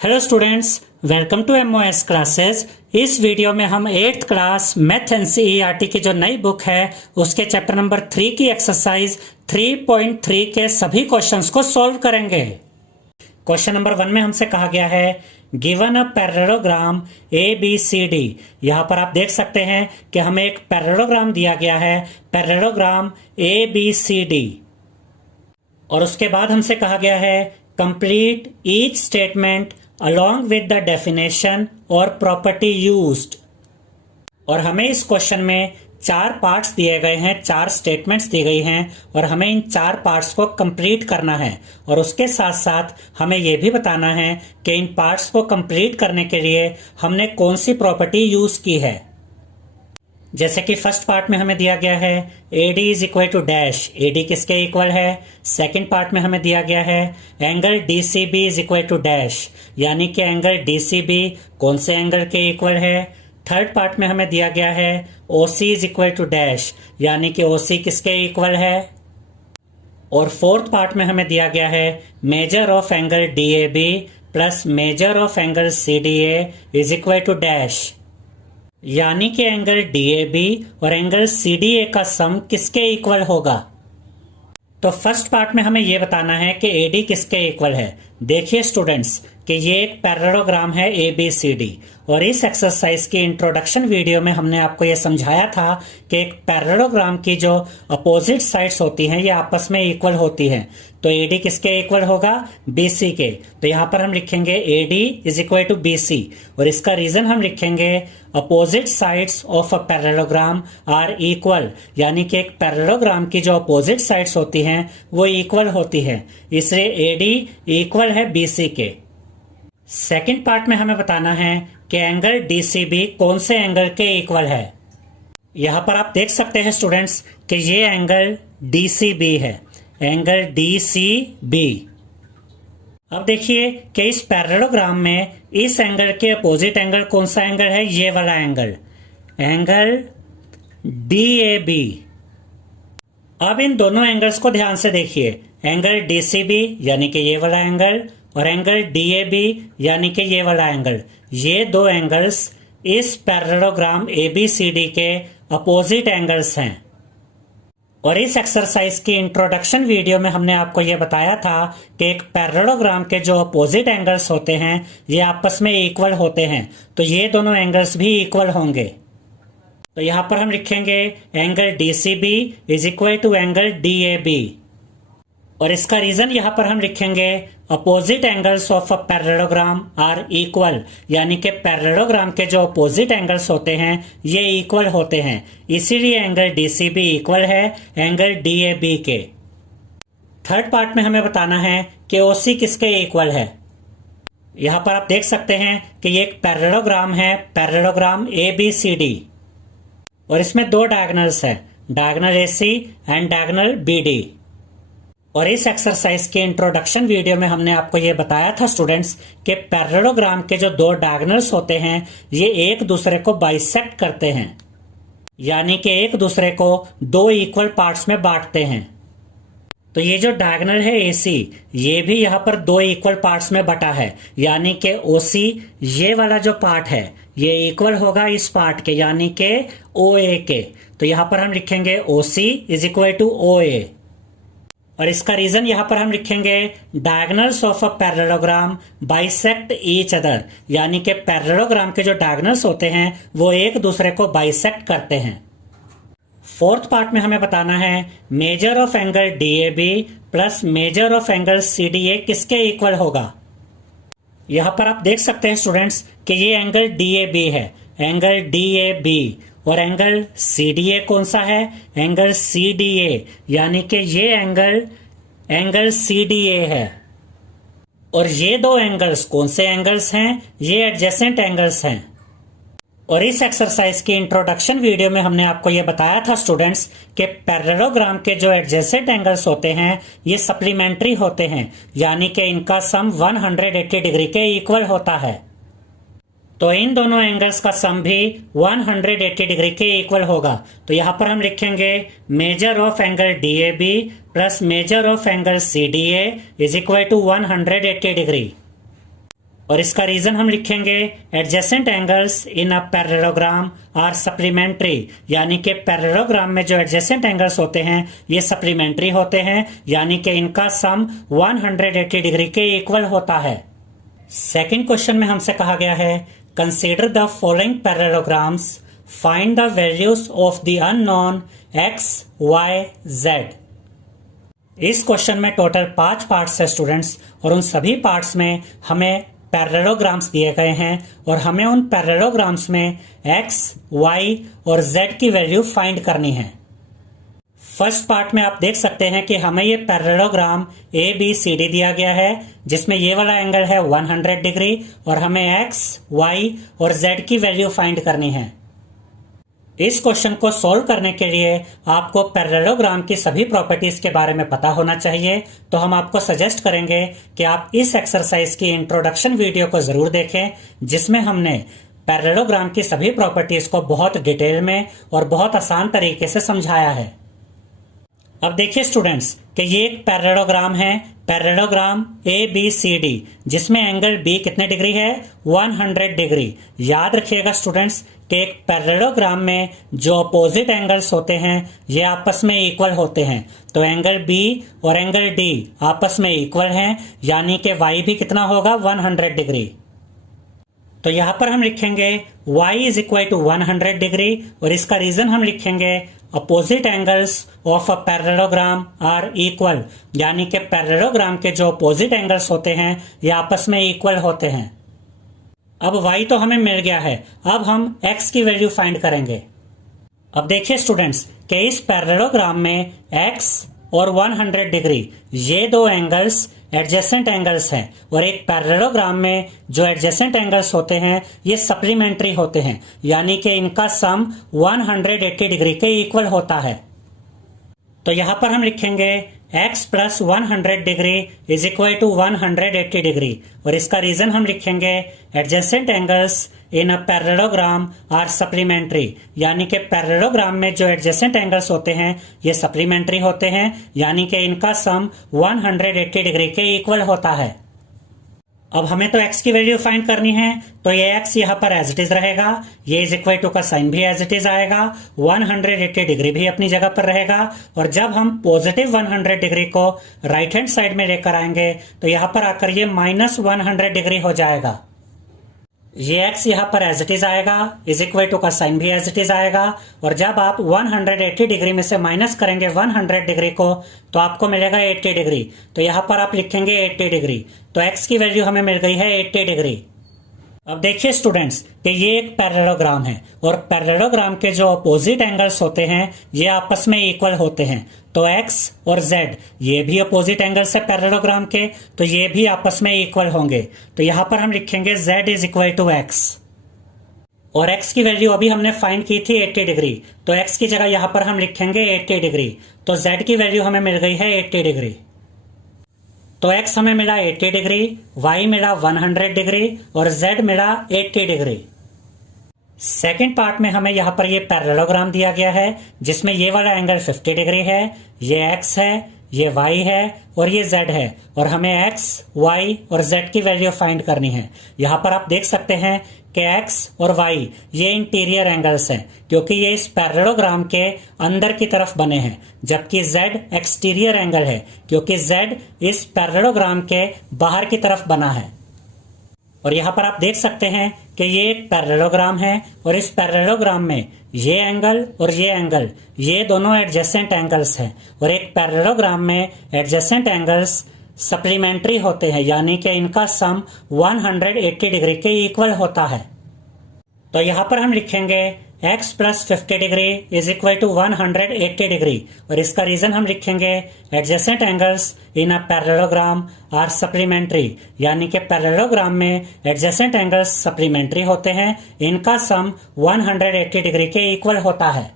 Hello students, welcome to MOS classes. इस video में हम 8th क्लास मैथ एनसीईआरटी की जो नई बुक है उसके चैप्टर नंबर 3 की एक्सरसाइज 3.3 के सभी क्वेश्चंस को सॉल्व करेंगे। क्वेश्चन नंबर 1 में हमसे कहा गया है गिवन अ पैरेललोग्राम ABCD। यहाँ पर आप देख सकते हैं कि हमें एक पैरेललोग्राम दिया गया है, पैरेललोग्राम ABCD। और उसके बाद हमसे कहा गया है complete each statement along with the definition और property used। और हमें इस क्वेश्चन में 4 पार्ट्स दिए गए हैं, 4 स्टेटमेंट्स दी गई हैं और हमें इन 4 पार्ट्स को कंप्लीट करना है। और उसके साथ साथ हमें यह भी बताना है कि इन पार्ट्स को कंप्लीट करने के लिए हमने कौन सी प्रॉपर्टी यूज की है। जैसे कि फर्स्ट पार्ट में हमें दिया गया है AD is equal to dash, AD किसके इक्वल है। सेकंड पार्ट में हमें दिया गया है angle DCB is equal to dash, यानी कि एंगल DCB कौन से एंगल के इक्वल है। थर्ड पार्ट में हमें दिया गया है OC is equal to dash, यानी कि OC किसके इक्वल है। और फोर्थ पार्ट में हमें दिया गया है measure of angle DAB plus measure of angle CDA is equal to dash, यानी कि एंगल DAB और एंगल CDA का सम किसके इक्वल होगा। तो फर्स्ट पार्ट में हमें यह बताना है कि AD किसके इक्वल है। देखिए स्टूडेंट्स कि ये एक पैरेललोग्राम है ABCD और इस एक्सरसाइज की इंट्रोडक्शन वीडियो में हमने आपको यह समझाया था कि एक पैरेललोग्राम की जो अपोजिट साइड्स होती हैं ये आपस में इक्वल होती हैं। तो AD किसके इक्वल होगा, BC के। तो यहाँ पर हम लिखेंगे AD is equal to BC और इसका रीजन हम लिखेंगे opposite sides of a parallelogram are equal, यानी कि एक पैरेललोग्राम की जो अपोजिट साइड्स होती हैं वो इक्वल होती है, इसलिए AD इक्वल है BC के। सेकंड पार्ट में हमें बताना है कि एंगल DCB कौन से एंगल के इक्वल है। यहां पर आप देख सकते हैं स्टूडेंट्स कि ये एंगल DCB है, एंगल DCB। अब देखिए कि इस पैरेललोग्राम में इस एंगल के अपोजिट एंगल कौन सा एंगल है, ये वाला एंगल, एंगल DAB। अब इन दोनों एंगल्स को ध्यान से देखिए, एंगल DCB यानी कि ये वाला एंगल और एंगल DAB यानी कि ये वाला एंगल, ये दो एंगल्स इस पैरेललोग्राम ABCD के अपोजिट एंगल्स हैं। और इस एक्सरसाइज की इंट्रोडक्शन वीडियो में हमने आपको यह बताया था कि एक पैरेललोग्राम के जो अपोजिट एंगल्स होते हैं ये आपस में इक्वल होते हैं, तो ये दोनों एंगल्स भी इक्वल होंगे। तो यहां पर हम लिखेंगे angle DCB is equal to angle DAB और इसका रीजन यहां पर हम लिखेंगे opposite angles of a parallelogram are equal, यानी कि पैरेललोग्राम के जो अपोजिट एंगल्स होते हैं ये इक्वल होते हैं, इसीलिए एंगल DCB इक्वल है एंगल DAB के। थर्ड पार्ट में हमें बताना है कि OC किसके इक्वल है। यहां पर आप देख सकते हैं कि ये एक पैरेललोग्राम है, पैरेललोग्राम ABCD और इसमें दो डायगोनल्स हैं, diagonal AC and diagonal BD। और इस एक्सरसाइज के इंट्रोडक्शन वीडियो में हमने आपको यह बताया था स्टूडेंट्स कि पैरेललोग्राम के जो दो डायगोनल्स होते हैं ये एक दूसरे को बाइसेक्ट करते हैं, यानी कि एक दूसरे को दो इक्वल पार्ट्स में बांटते हैं। तो ये जो डायगोनल है AC ये भी यहाँ पर दो इक्वल पार्ट्स में बटा है, यानी कि OC ये वाला जो पार्ट है ये इक्वल होगा इस पार्ट के, यानी कि OA के। तो यहाँ पर हम लिखेंगे OC is equal to OA और इसका रीजन यहां पर हम लिखेंगे diagonals of a parallelogram bisect each other, यानी कि पैरेललोग्राम के जो डायगोनल्स होते हैं वो एक दूसरे को बाइसेक्ट करते हैं। फोर्थ पार्ट में हमें बताना है measure of angle DAB plus measure of angle CDA किसके इक्वल होगा। यहां पर आप देख सकते हैं स्टूडेंट्स कि ये एंगल DAB है, एंगल DAB और एंगल CDA कौन सा है, एंगल CDA, यानी कि ये एंगल CDA है। और ये दो एंगल्स कौन से एंगल्स हैं, ये एडजेसेंट एंगल्स हैं। और इस एक्सरसाइज की इंट्रोडक्शन वीडियो में हमने आपको यह बताया था स्टूडेंट्स कि पैरेललोग्राम के जो एडजेसेंट एंगल्स होते हैं ये सप्लीमेंट्री होते हैं, यानी कि इनका सम 180 डिग्री के इक्वल होता है। तो इन दोनों एंगल्स का सम भी 180 डिग्री के इक्वल होगा। तो यहां पर हम लिखेंगे measure of angle DAB plus measure of angle CDA is equal to 180 degree. और इसका रीजन हम लिखेंगे adjacent angles in a parallelogram are supplementary, यानी कि पैरेललोग्राम में जो एडजेसेंट एंगल्स होते हैं ये सप्लीमेंट्री होते हैं, यानी कि इनका सम 180 डिग्री के इक्वल होता है। सेकंड क्वेश्चन में हमसे कहा गया है consider the following parallelograms, find the values of the unknown x, y, z। इस क्वेश्चन में टोटल 5 पार्ट्स है स्टूडेंट्स, और उन सभी पार्ट्स में हमें पैरेललोग्राम्स दिए गए हैं और हमें उन पैरेललोग्राम्स में x, y और z की वैल्यू फाइंड करनी है। फर्स्ट पार्ट में आप देख सकते हैं कि हमें ये पैरेललोग्राम ABCD दिया गया है, जिसमें ये वाला एंगल है 100 डिग्री और हमें x, y और z की वैल्यू फाइंड करनी है। इस क्वेश्चन को सॉल्व करने के लिए आपको पैरेललोग्राम की सभी प्रॉपर्टीज के बारे में पता होना चाहिए, तो हम आपको सजेस्ट करेंगे कि आप इस एक्सरसाइज की इंट्रोडक्शन वीडियो को जरूर देखें, जिसमें हमने पैरेललोग्राम की सभी प्रॉपर्टीज को बहुत डिटेल में और बहुत आसान तरीके से समझाया है। अब देखिए स्टूडेंट्स कि ये एक पैरेललोग्राम है, पैरेललोग्राम ABCD, जिसमें एंगल B कितने डिग्री है 100 डिग्री। याद रखिएगा स्टूडेंट्स कि एक पैरेललोग्राम में जो अपोजिट एंगल्स होते हैं ये आपस में इक्वल होते हैं, तो एंगल B और एंगल D आपस में इक्वल हैं, यानी कि Y भी कितना होगा 100 डिग्री। तो यहां पर हम लिखेंगे y is equal to 100 degree, और इसका रीजन हम लिखेंगे opposite angles of a parallelogram are equal, यानी कि पैरेललोग्राम के जो अपोजिट एंगल्स होते हैं ये आपस में इक्वल होते हैं। अब y तो हमें मिल गया है, अब हम x की वैल्यू फाइंड करेंगे। अब देखिए स्टूडेंट्स कि इस पैरेललोग्राम में x और 100 डिग्री ये दो एंगल्स एडजेसेंट एंगल्स हैं, और एक पैरेललोग्राम में जो एडजेसेंट एंगल्स होते हैं ये सप्लीमेंट्री होते हैं, यानी कि इनका सम 180 डिग्री के इक्वल होता है। तो यहां पर हम लिखेंगे x plus 100 degree is equal to 180 degree, और इसका रीजन हम लिखेंगे adjacent angles in a parallelogram are supplementary, यानी कि पैरेललोग्राम में जो एडजेसेंट एंगल्स होते हैं ये सप्लीमेंट्री होते हैं, यानी कि इनका सम 180 डिग्री के इक्वल होता है। अब हमें तो x की वैल्यू फाइंड करनी है, तो ये x यहाँ पर एज इट इज रहेगा, ये इज इक्वल टू का साइन भी एज इट इज आएगा, 180 डिग्री भी अपनी जगह पर रहेगा, और जब हम पॉजिटिव 100 डिग्री को राइट हैंड साइड में लेकर आएंगे तो यहाँ पर आकर ये -100 डिग्री हो जाएगा। ये x यहाँ पर एज इट इज आएगा, इज इक्वल टू का साइन भी एज इट इज आएगा, और जब आप 180 डिग्री में से माइनस करेंगे 100 डिग्री को तो आपको मिलेगा 80 डिग्री, तो यहाँ पर आप लिखेंगे 80 डिग्री, तो x की वैल्यू हमें मिल गई है 80 डिग्री। अब देखिए स्टूडेंट्स कि ये एक पैरेललोग्राम है, और पैरेललोग्राम के जो अपोजिट एंगल्स होते हैं ये आपस में इक्वल होते हैं, तो x और z ये भी अपोजिट एंगल्स है पैरेललोग्राम के, तो ये भी आपस में इक्वल होंगे, तो यहां पर हम लिखेंगे z is equal to x, और x की वैल्यू अभी हमने फाइंड की थी 80 डिग्री, तो x की जगह यहां पर हम लिखेंगे 80 डिग्री, तो z की वैल्यू हमें मिल गई है 80 डिग्री। तो x हमें मिला 80 डिग्री, y मिला 100 डिग्री और z मिला 80 डिग्री। सेकेंड पार्ट में हमें यहाँ पर ये पैरेललोग्राम दिया गया है, जिसमें ये वाला एंगल 50 डिग्री है, ये x है, ये y है और ये z है, और हमें x, y और z की वैल्यू फाइंड करनी है। यहाँ पर आप देख सकते हैं कि x और y ये इंटीरियर एंगल्स हैं, क्योंकि ये इस पैरेललोग्राम के अंदर की तरफ बने हैं, जबकि z एक्सटीरियर एंगल है, क्योंकि z इस पैरेललोग्राम के बाहर की तरफ बना है। और यहाँ पर आप देख सकते हैं कि ये एक पैरेललोग्राम है, और इस पैरेललोग्राम में ये एंगल और ये एंगल ये दोनों एडजेसेंट एंगल्स हैं, और एक पैरेललोग्राम में एडजेसेंट एंगल्स सप्लीमेंट्री होते हैं, यानी कि इनका सम 180 डिग्री के इक्वल होता है। तो यहाँ पर हम लिखेंगे x plus 50 degree is equal to 180 degree, और इसका रीजन हम लिखेंगे adjacent angles in a parallelogram are supplementary, यानी कि पैरेललोग्राम में एडजेसेंट एंगल्स सप्लीमेंट्री होते हैं, इनका सम 180 डिग्री के इक्वल होता है।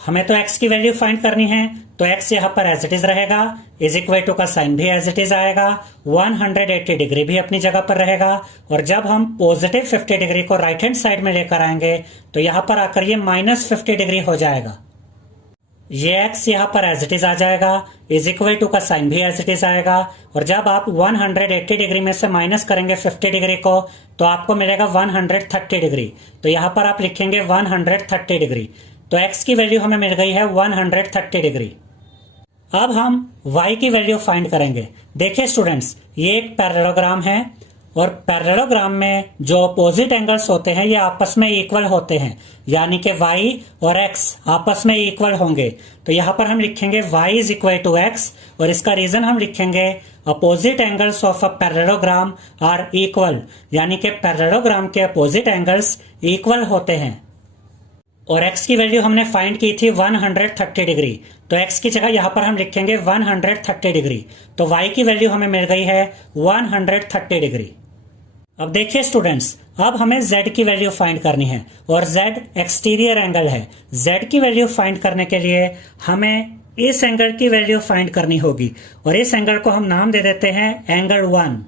हमें तो x की वैल्यू फाइंड करनी है, तो x यहाँ पर एज इट इज रहेगा, इज इक्वल टू का साइन भी एज इट इज आएगा, 180 डिग्री भी अपनी जगह पर रहेगा, और जब हम पॉजिटिव 50 डिग्री को राइट हैंड साइड में लेकर आएंगे तो यहाँ पर आकर ये -50 डिग्री हो जाएगा। ये x यहाँ पर एज इट इज आ जाएगा, इज इक्वल टू का साइन भी एज इट इज आएगा। और जब आप 180 डिग्री में से माइनस करेंगे 50 डिग्री को तो आपको मिलेगा 130 डिग्री। तो यहाँ पर आप लिखेंगे 130 डिग्री। तो x की वैल्यू हमें मिल गई है 130 डिग्री। अब हम y की वैल्यू फाइंड करेंगे। देखिए स्टूडेंट्स, ये एक पैरेललोग्राम है और पैरेललोग्राम में जो अपोजिट एंगल्स होते हैं ये आपस में इक्वल होते हैं, यानी कि y और x आपस में इक्वल होंगे। तो यहाँ पर हम लिखेंगे y is equal to x और इसका रीजन हम लिखेंगे opposite angles of a parallelogram are equal, यानी कि पैरेललोग्राम के अपोजिट एंगल्स इक्वल होते हैं। और x की वैल्यू हमने फाइंड की थी 130 डिग्री, तो x की जगह यहाँ पर हम लिखेंगे 130 डिग्री। तो y की वैल्यू हमें मिल गई है 130 डिग्री। अब देखिए स्टूडेंट्स, अब हमें z की वैल्यू फाइंड करनी है और z एक्सटीरियर एंगल है। z की वैल्यू फाइंड करने के लिए हमें इस एंगल की वैल्यू फाइंड करनी होगी और इस एंगल को हम नाम दे देते हैं एंगल 1।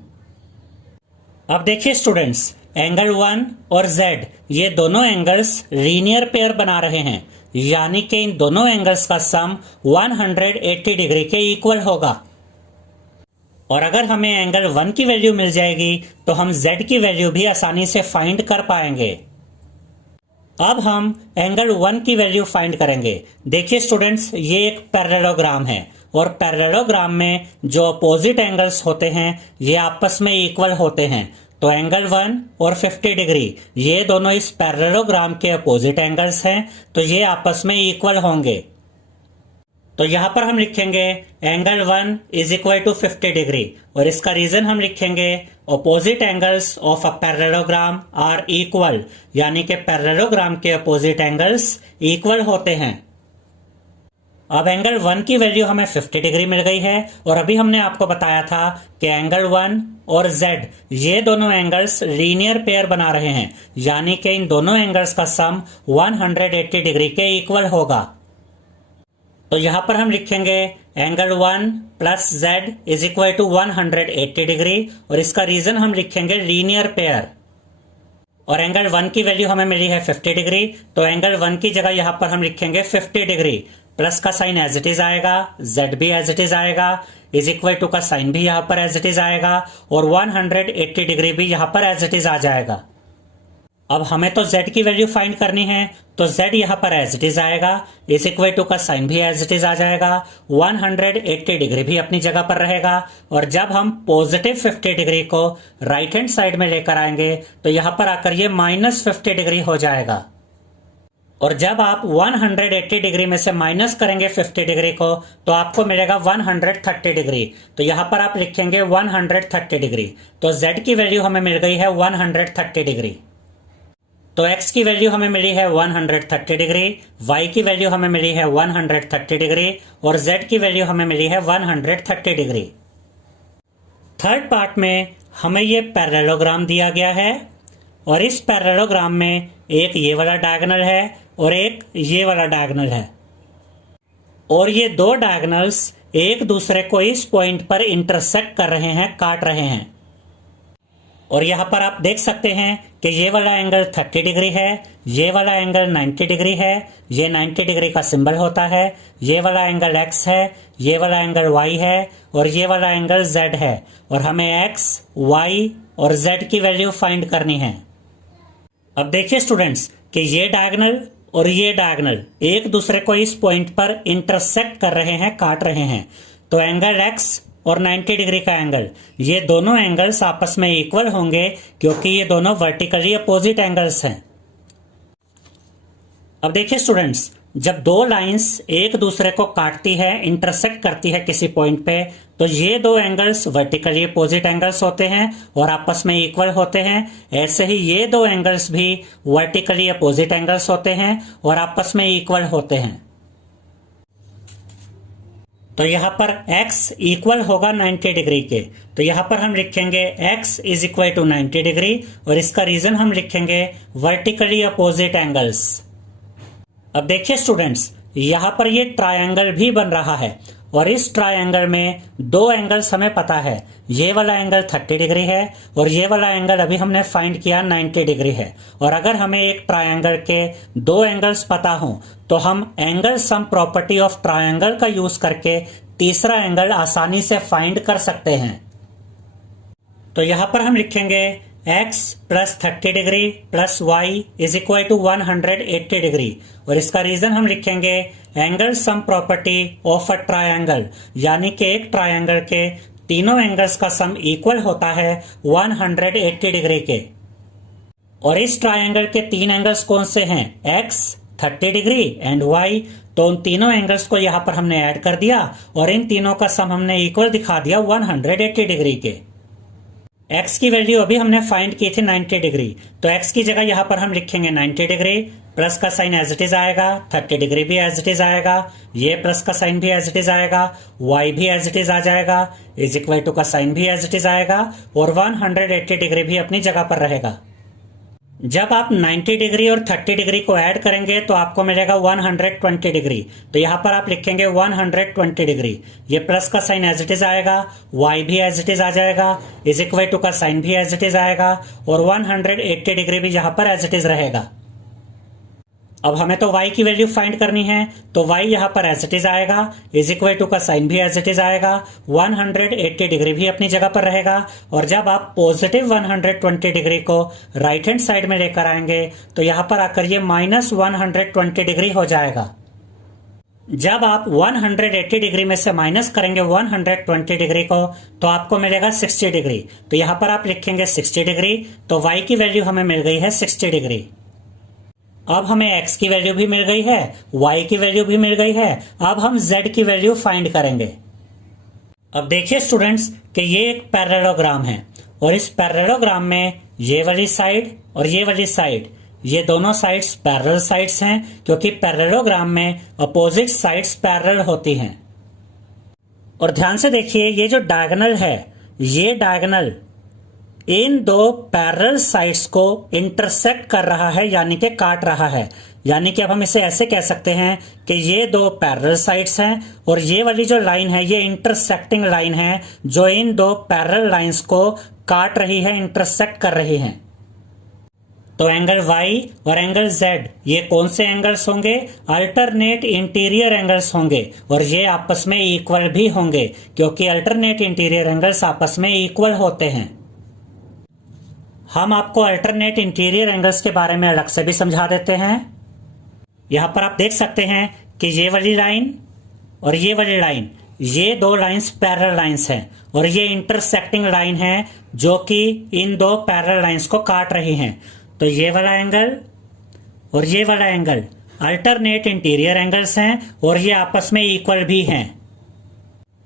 अब देखिए स्टूडेंट्स, एंगल 1 और z ये दोनों एंगल्स लीनियर पेयर बना रहे हैं, यानी कि इन दोनों एंगल्स का सम 180 डिग्री के इक्वल होगा। और अगर हमें एंगल 1 की वैल्यू मिल जाएगी तो हम z की वैल्यू भी आसानी से फाइंड कर पाएंगे। अब हम एंगल 1 की वैल्यू फाइंड करेंगे। देखिए स्टूडेंट्स, ये एक पैरेललोग्राम है और पैरेललोग्राम में जो अपोजिट एंगल्स होते हैं ये आपस में इक्वल होते हैं। तो एंगल 1 और 50 डिग्री ये दोनों इस पैरेललोग्राम के अपोजिट एंगल्स हैं, तो ये आपस में इक्वल होंगे। तो यहां पर हम लिखेंगे angle 1 is equal to 50 degree और इसका रीजन हम लिखेंगे opposite angles of a parallelogram are equal, यानी कि पैरेललोग्राम के अपोजिट एंगल्स इक्वल होते हैं। अब एंगल 1 की वैल्यू हमें 50 डिग्री मिल गई है और अभी हमने आपको बताया था कि एंगल 1 और z ये दोनों एंगल्स लीनियर पेयर बना रहे हैं, यानी कि इन दोनों एंगल्स का सम 180 डिग्री के इक्वल होगा। तो यहां पर हम लिखेंगे angle 1 plus z is equal to 180 degree और इसका रीजन हम लिखेंगे लीनियर पेयर। और एंगल 1 की वैल्यू हमें मिली है 50 डिग्री, तो एंगल 1 की जगह यहां पर हम लिखेंगे 50 डिग्री। प्लस का साइन एज इट इज आएगा, z भी एज इट इज आएगा, इज इक्वल टू का साइन भी यहां पर एज इट इज आएगा और 180 डिग्री भी यहां पर एज इट इज आ जाएगा। अब हमें तो z की वैल्यू फाइंड करनी है, तो z यहां पर एज इट इज आएगा, इज इक्वल टू का साइन भी एज इट इज आ जाएगा, 180 डिग्री भी अपनी जगह पर रहेगा। और जब हम पॉजिटिव 50 डिग्री को राइट हैंड साइड में लेकर आएंगे तो यहां पर आकर ये -50 डिग्री हो जाएगा। और जब आप 180 डिग्री में से माइनस करेंगे 50 डिग्री को तो आपको मिलेगा 130 डिग्री। तो यहां पर आप लिखेंगे 130 डिग्री। तो z की वैल्यू हमें मिल गई है 130 डिग्री। तो x की वैल्यू हमें मिली है 130 डिग्री, y की वैल्यू हमें मिली है 130 डिग्री और z की वैल्यू हमें मिली है 130 डिग्री। थर्ड पार्ट में हमें ये पैरेललोग्राम दिया गया है और इस पैरेललोग्राम में एक ये वाला डायगोनल है और एक ये वाला डायगोनल है और ये दो डायगोनल्स एक दूसरे को इस पॉइंट पर इंटरसेक्ट कर रहे हैं, काट रहे हैं। और यहां पर आप देख सकते हैं कि ये वाला एंगल 30 डिग्री है, ये वाला एंगल 90 डिग्री है, ये 90 डिग्री का सिंबल होता है, ये वाला एंगल x है, ये वाला एंगल y है और ये वाला एंगल z है। और हमें x, y और z की वैल्यू फाइंड करनी है। अब देखिए स्टूडेंट्स कि ये डायगोनल और ये डायगोनल एक दूसरे को इस पॉइंट पर इंटरसेक्ट कर रहे हैं, काट रहे हैं। तो एंगल x और 90 डिग्री का एंगल, ये दोनों एंगल्स आपस में इक्वल होंगे क्योंकि ये दोनों वर्टिकली अपोजिट एंगल्स हैं। अब देखिए स्टूडेंट्स, जब दो लाइंस एक दूसरे को काटती है, इंटरसेक्ट करती है किसी पॉइंट पे, तो ये दो एंगल्स वर्टिकली अपोजिट एंगल्स होते हैं और आपस में इक्वल होते हैं। ऐसे ही ये दो एंगल्स भी वर्टिकली अपोजिट एंगल्स होते हैं और आपस में इक्वल होते हैं। तो यहां पर x इक्वल होगा 90 डिग्री के, तो यहां पर हम लिखेंगे x is equal to 90 degree और इसका रीजन हम लिखेंगे वर्टिकली अपोजिट एंगल्स। अब देखिए स्टूडेंट्स, यहां पर ये ट्रायंगल भी बन रहा है और इस ट्रायंगल में दो एंगल्स हमें पता है, ये वाला एंगल 30 डिग्री है और ये वाला एंगल अभी हमने फाइंड किया 90 डिग्री है। और अगर हमें एक ट्रायंगल के दो एंगल्स पता हो तो हम angle sum property of triangle का यूज करके तीसरा एंगल आसानी से फाइंड कर सकते हैं। तो यहां पर हम लिखेंगे x plus 30 degree plus y is equal to 180 degree. और इसका रीजन हम लिखेंगे angle sum property of a triangle, यानी कि एक ट्रायंगल के तीनों एंगल्स का सम इक्वल होता है 180 डिग्री के। और इस ट्रायंगल के तीन एंगल्स कौन से हैं, x 30 डिग्री एंड y। तो उन तीनों एंगल्स को यहां पर हमने ऐड कर दिया और इन तीनों का सम हमने इक्वल दिखा दिया 180 डिग्री के। x की वैल्यू अभी हमने फाइंड की थी 90 डिग्री, तो x की जगह यहां पर हम लिखेंगे 90 डिग्री, प्लस का साइन एज इट इज आएगा, 30 डिग्री भी एज इट इज आएगा, ये प्लस का साइन भी एज इट इज आएगा, y भी एज इट इज आ जाएगा, इज इक्वल टू का साइन भी एज इट इज आएगा और 180 डिग्री भी अपनी जगह पर रहेगा। जब आप 90 डिग्री और 30 डिग्री को ऐड करेंगे तो आपको मिलेगा 120 डिग्री। तो यहां पर आप लिखेंगे 120 डिग्री, ये प्लस का साइन एज इट इज आएगा, y भी एज इट इज आ जाएगा, इज इक्वल टू का साइन भी एज इट इज आएगा और 180 डिग्री भी यहां पर एज इट इज रहेगा। अब हमें तो y की वैल्यू फाइंड करनी है, तो y यहां पर एज इट इज आएगा, इज इक्वल टू का साइन भी एज इट इज आएगा, 180 डिग्री भी अपनी जगह पर रहेगा। और जब आप पॉजिटिव 120 डिग्री को राइट हैंड साइड में लेकर आएंगे तो यहां पर आकर ये माइनस 120 डिग्री हो जाएगा। जब आप 180 डिग्री में से माइनस करेंगे 120 डिग्री को तो आपको मिलेगा 60 डिग्री। तो यहां पर आप लिखेंगे 60 डिग्री, तो y की वैल्यू हमें मिल गई है 60 डिग्री। अब हमें x की वैल्यू भी मिल गई है, y की वैल्यू भी मिल गई है, अब हम z की वैल्यू फाइंड करेंगे। अब देखिए स्टूडेंट्स कि ये एक पैरेललोग्राम है और इस पैरेललोग्राम में ये वाली साइड और ये वाली साइड, ये दोनों साइड्स पैरेलल साइड्स हैं, क्योंकि पैरेललोग्राम में अपोजिट साइड्स पैरेलल होती हैं। और ध्यान से देखिए ये जो डायगोनल है, ये डायगोनल इन दो पैरेलल साइड्स को इंटरसेक्ट कर रहा है, यानी कि काट रहा है। यानी कि अब हम इसे ऐसे कह सकते हैं कि ये दो पैरेलल साइड्स हैं और ये वाली जो लाइन है ये इंटरसेक्टिंग लाइन है जो इन दो पैरेलल लाइंस को काट रही है, इंटरसेक्ट कर रही है। तो एंगल y और एंगल z ये कौन से एंगल्स होंगे, अल्टरनेट इंटीरियर एंगल्स होंगे और ये आपस में इक्वल भी होंगे, क्योंकि अल्टरनेट इंटीरियर एंगल्स आपस में इक्वल होते हैं। हम आपको अल्टरनेट इंटीरियर एंगल्स के बारे में अलग से भी समझा देते हैं। यहां पर आप देख सकते हैं कि ये वाली लाइन और ये वाली लाइन, ये दो लाइंस पैरेलल लाइंस हैं और ये इंटरसेक्टिंग लाइन है जो कि इन दो पैरेलल लाइंस को काट रही हैं। तो ये वाला एंगल और ये वाला एंगल अल्टरनेट इंटीरियर एंगल्स हैं और ये आपस में इक्वल भी हैं।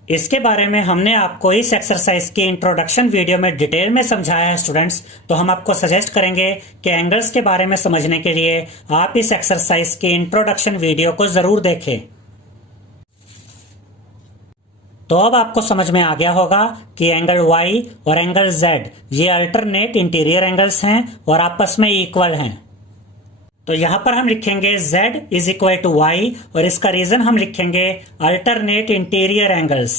इसके बारे में हमने आपको इस एक्सरसाइज की इंट्रोडक्शन वीडियो में डिटेल में समझाया है स्टूडेंट्स, तो हम आपको सजेस्ट करेंगे कि एंगल्स के बारे में समझने के लिए आप इस एक्सरसाइज की इंट्रोडक्शन वीडियो को जरूर देखें। तो अब आपको समझ में आ गया होगा कि एंगल y और एंगल z ये अल्टरनेट इंटीरियर एंगल्स हैं और आपस में इक्वल हैं। तो यहां पर हम लिखेंगे z is equal to y और इसका रीजन हम लिखेंगे अल्टरनेट इंटीरियर एंगल्स।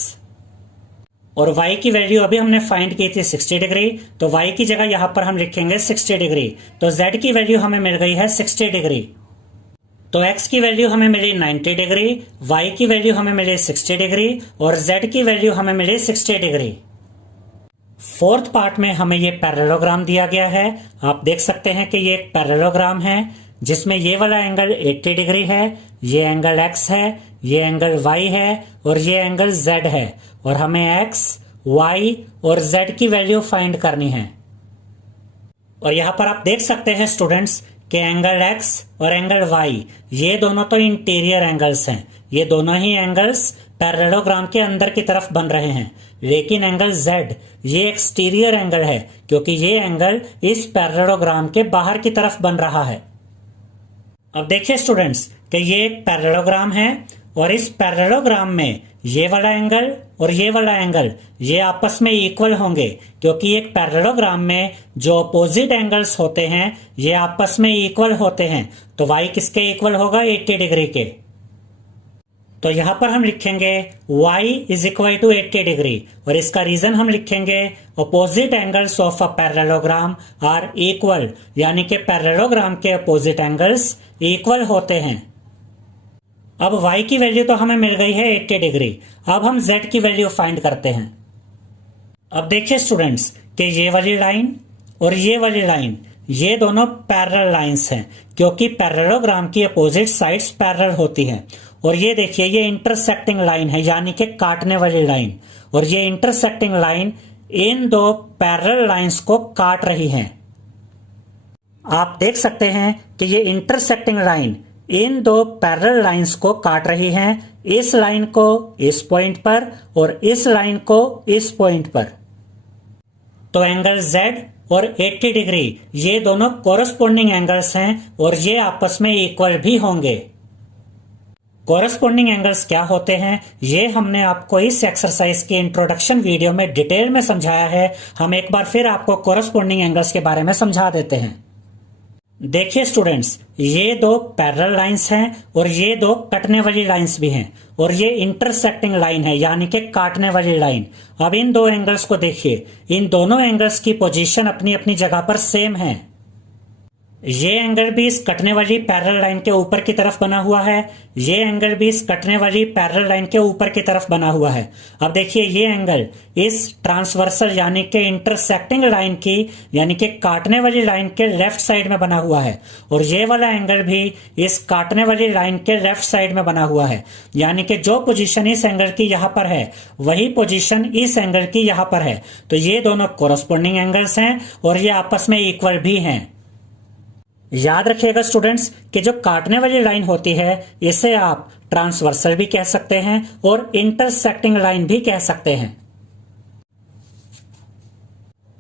और y की वैल्यू अभी हमने फाइंड की थी 60 डिग्री, तो y की जगह यहां पर हम लिखेंगे 60 डिग्री। तो z की वैल्यू हमें मिल गई है 60 डिग्री। तो x की वैल्यू हमें मिली 90 डिग्री, y की वैल्यू हमें मिली 60 डिग्री और z की वैल्यू हमें मिली 60 डिग्री। फोर्थ पार्ट में हमें ये पैरेललोग्राम दिया गया है। आप देख सकते हैं कि ये एक पैरेललोग्राम है जिसमें ये वाला एंगल 80 डिग्री है, ये एंगल x है, ये एंगल y है और ये एंगल z है और हमें x, y और z की वैल्यू फाइंड करनी है। और यहां पर आप देख सकते हैं स्टूडेंट्स कि एंगल x और एंगल y ये दोनों तो इंटीरियर एंगल्स हैं, ये दोनों ही एंगल्स पैरेललोग्राम के अंदर की तरफ बन रहे हैं। लेकिन एंगल z ये एक्सटीरियर एंगल है, क्योंकि ये एंगल इस पैरेललोग्राम के बाहर की तरफ बन रहा है। अब देखिए स्टूडेंट्स कि ये एक पैरेललोग्राम है और इस पैरेललोग्राम में ये वाला एंगल और ये वाला एंगल ये आपस में इक्वल होंगे, क्योंकि एक पैरेललोग्राम में जो अपोजिट एंगल्स होते हैं ये आपस में इक्वल होते हैं। तो y किसके इक्वल होगा, 80 डिग्री के। तो यहां पर हम लिखेंगे y is equal to 80 degree और इसका रीजन हम लिखेंगे opposite angles of a parallelogram are equal, यानी कि पैरेललोग्राम के अपोजिट एंगल्स इक्वल होते हैं। अब y की वैल्यू तो हमें मिल गई है 80 डिग्री। अब हम z की वैल्यू फाइंड करते हैं। अब देखिए स्टूडेंट्स कि ये वाली लाइन और ये वाली लाइन ये दोनों पैरेलल लाइंस हैं, क्योंकि पैरेललोग्राम की अपोजिट साइड्स पैरेलल होती हैं। और ये देखिए ये इंटरसेक्टिंग लाइन है, यानी कि काटने वाली लाइन, और ये इंटरसेक्टिंग लाइन इन दो पैरेलल लाइंस को काट रही है। आप देख सकते हैं कि ये इंटरसेक्टिंग लाइन इन दो पैरेलल लाइंस को काट रही है, इस लाइन को इस पॉइंट पर और इस लाइन को इस पॉइंट पर। तो एंगल Z और 80 डिग्री ये दोनों कोरस्पोंडिंग एंगल्स हैं और ये आपस में इक्वल भी होंगे। कोरस्पोंडिंग एंगल्स क्या होते हैं ये हमने आपको इस एक्सरसाइज की इंट्रोडक्शन वीडियो में डिटेल में समझाया है। हम एक बार फिर आपको कोरस्पोंडिंग एंगल्स के बारे में समझा देते हैं। देखिए स्टूडेंट्स, ये दो पैरेलल लाइंस हैं और ये दो कटने वाली लाइंस भी हैं, और ये इंटरसेक्टिंग लाइन है, यानी कि काटने वाली लाइन। अब इन दो एंगल्स को देखिए, इन दोनों एंगल्स की पोजीशन अपनी अपनी जगह पर सेम है। ये एंगल भी इस कटने वाली पैरेलल लाइन के ऊपर की तरफ बना हुआ है, ये एंगल भी इस कटने वाली पैरेलल लाइन के ऊपर की तरफ बना हुआ है। अब देखिए ये एंगल इस ट्रांसवर्सल यानी कि इंटरसेक्टिंग लाइन की यानी कि काटने वाली लाइन के लेफ्ट साइड में बना हुआ है, और ये वाला एंगल भी इस काटने वाली लाइन के लेफ्ट साइड में बना हुआ है, यानी कि जो पोजीशन इस एंगल की यहां पर है वही पोजीशन इस एंगल की यहां पर है। तो ये दोनों कोरस्पोंडिंग एंगल्स हैं और ये आपस में इक्वल भी हैं। याद रखिएगा स्टूडेंट्स कि जो काटने वाली लाइन होती है इसे आप ट्रांसवर्सल भी कह सकते हैं और इंटरसेक्टिंग लाइन भी कह सकते हैं।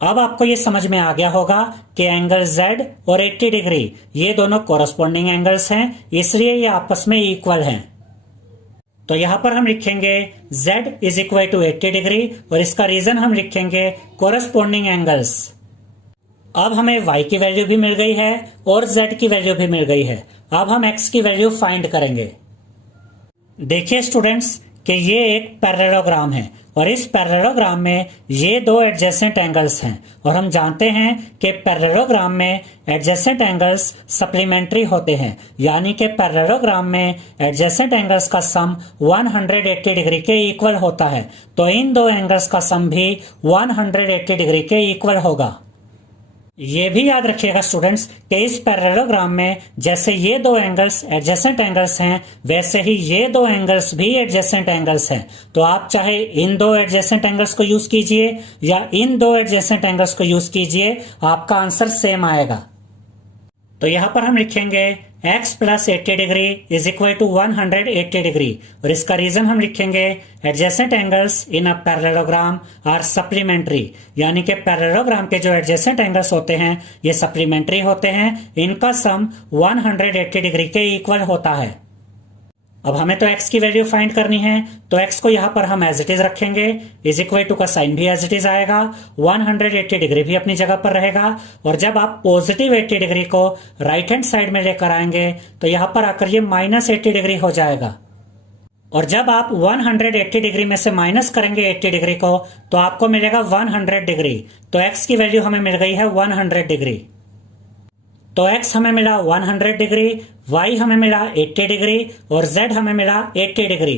अब आपको ये समझ में आ गया होगा कि एंगल Z और 80 डिग्री ये दोनों कोरस्पोंडिंग एंगल्स हैं, इसलिए ये आपस में इक्वल हैं। तो यहां पर हम लिखेंगे Z is equal to 80 degree और इसका रीजन हम लिखेंगे कोरस्पोंडिंग एंगल्स। अब हमें y की वैल्यू भी मिल गई है और z की वैल्यू भी मिल गई है। अब हम x की वैल्यू फाइंड करेंगे। देखिए स्टूडेंट्स कि ये एक पैरेललोग्राम है और इस पैरेललोग्राम में ये दो एडजेसेंट एंगल्स हैं, और हम जानते हैं कि पैरेललोग्राम में एडजेसेंट एंगल्स सप्लीमेंट्री होते हैं, यानी कि पैरेललोग्राम में एडजेसेंट एंगल्स का सम 180 डिग्री के इक्वल होता है। तो इन दो एंगल्स का सम भी 180 डिग्री के इक्वल होगा। ये भी याद रखिएगा स्टूडेंट्स कि इस पैरेललोग्राम में जैसे ये दो एंगल्स एडजेसेंट एंगल्स हैं वैसे ही ये दो एंगल्स भी एडजेसेंट एंगल्स हैं। तो आप चाहे इन दो एडजेसेंट एंगल्स को यूज कीजिए या इन दो एडजेसेंट एंगल्स को यूज कीजिए, आपका आंसर सेम आएगा। तो यहां पर हम लिखेंगे x plus 80 degree is equal to 180 degree, और इसका रीजन हम लिखेंगे adjacent angles in a parallelogram are supplementary, यानी कि पैरेललोग्राम के जो एडजेसेंट एंगल्स होते हैं ये सप्लीमेंट्री होते हैं, इनका सम 180 डिग्री के इक्वल होता है। अब हमें तो x की वैल्यू फाइंड करनी है, तो x को यहां पर हम एज इट इज रखेंगे, इज इक्वल टू का साइन भी एज इट इज आएगा, 180 डिग्री भी अपनी जगह पर रहेगा, और जब आप पॉजिटिव 80 डिग्री को राइट हैंड साइड में लेकर आएंगे तो यहां पर आकर ये -80 डिग्री हो जाएगा। और जब आप 180 डिग्री में से माइनस करेंगे 80 डिग्री को तो आपको मिलेगा 100 डिग्री। तो x की वैल्यू हमें मिल गई है 100 डिग्री। तो x हमें मिला 100 डिग्री, y हमें मिला 80 डिग्री और z हमें मिला 80 डिग्री।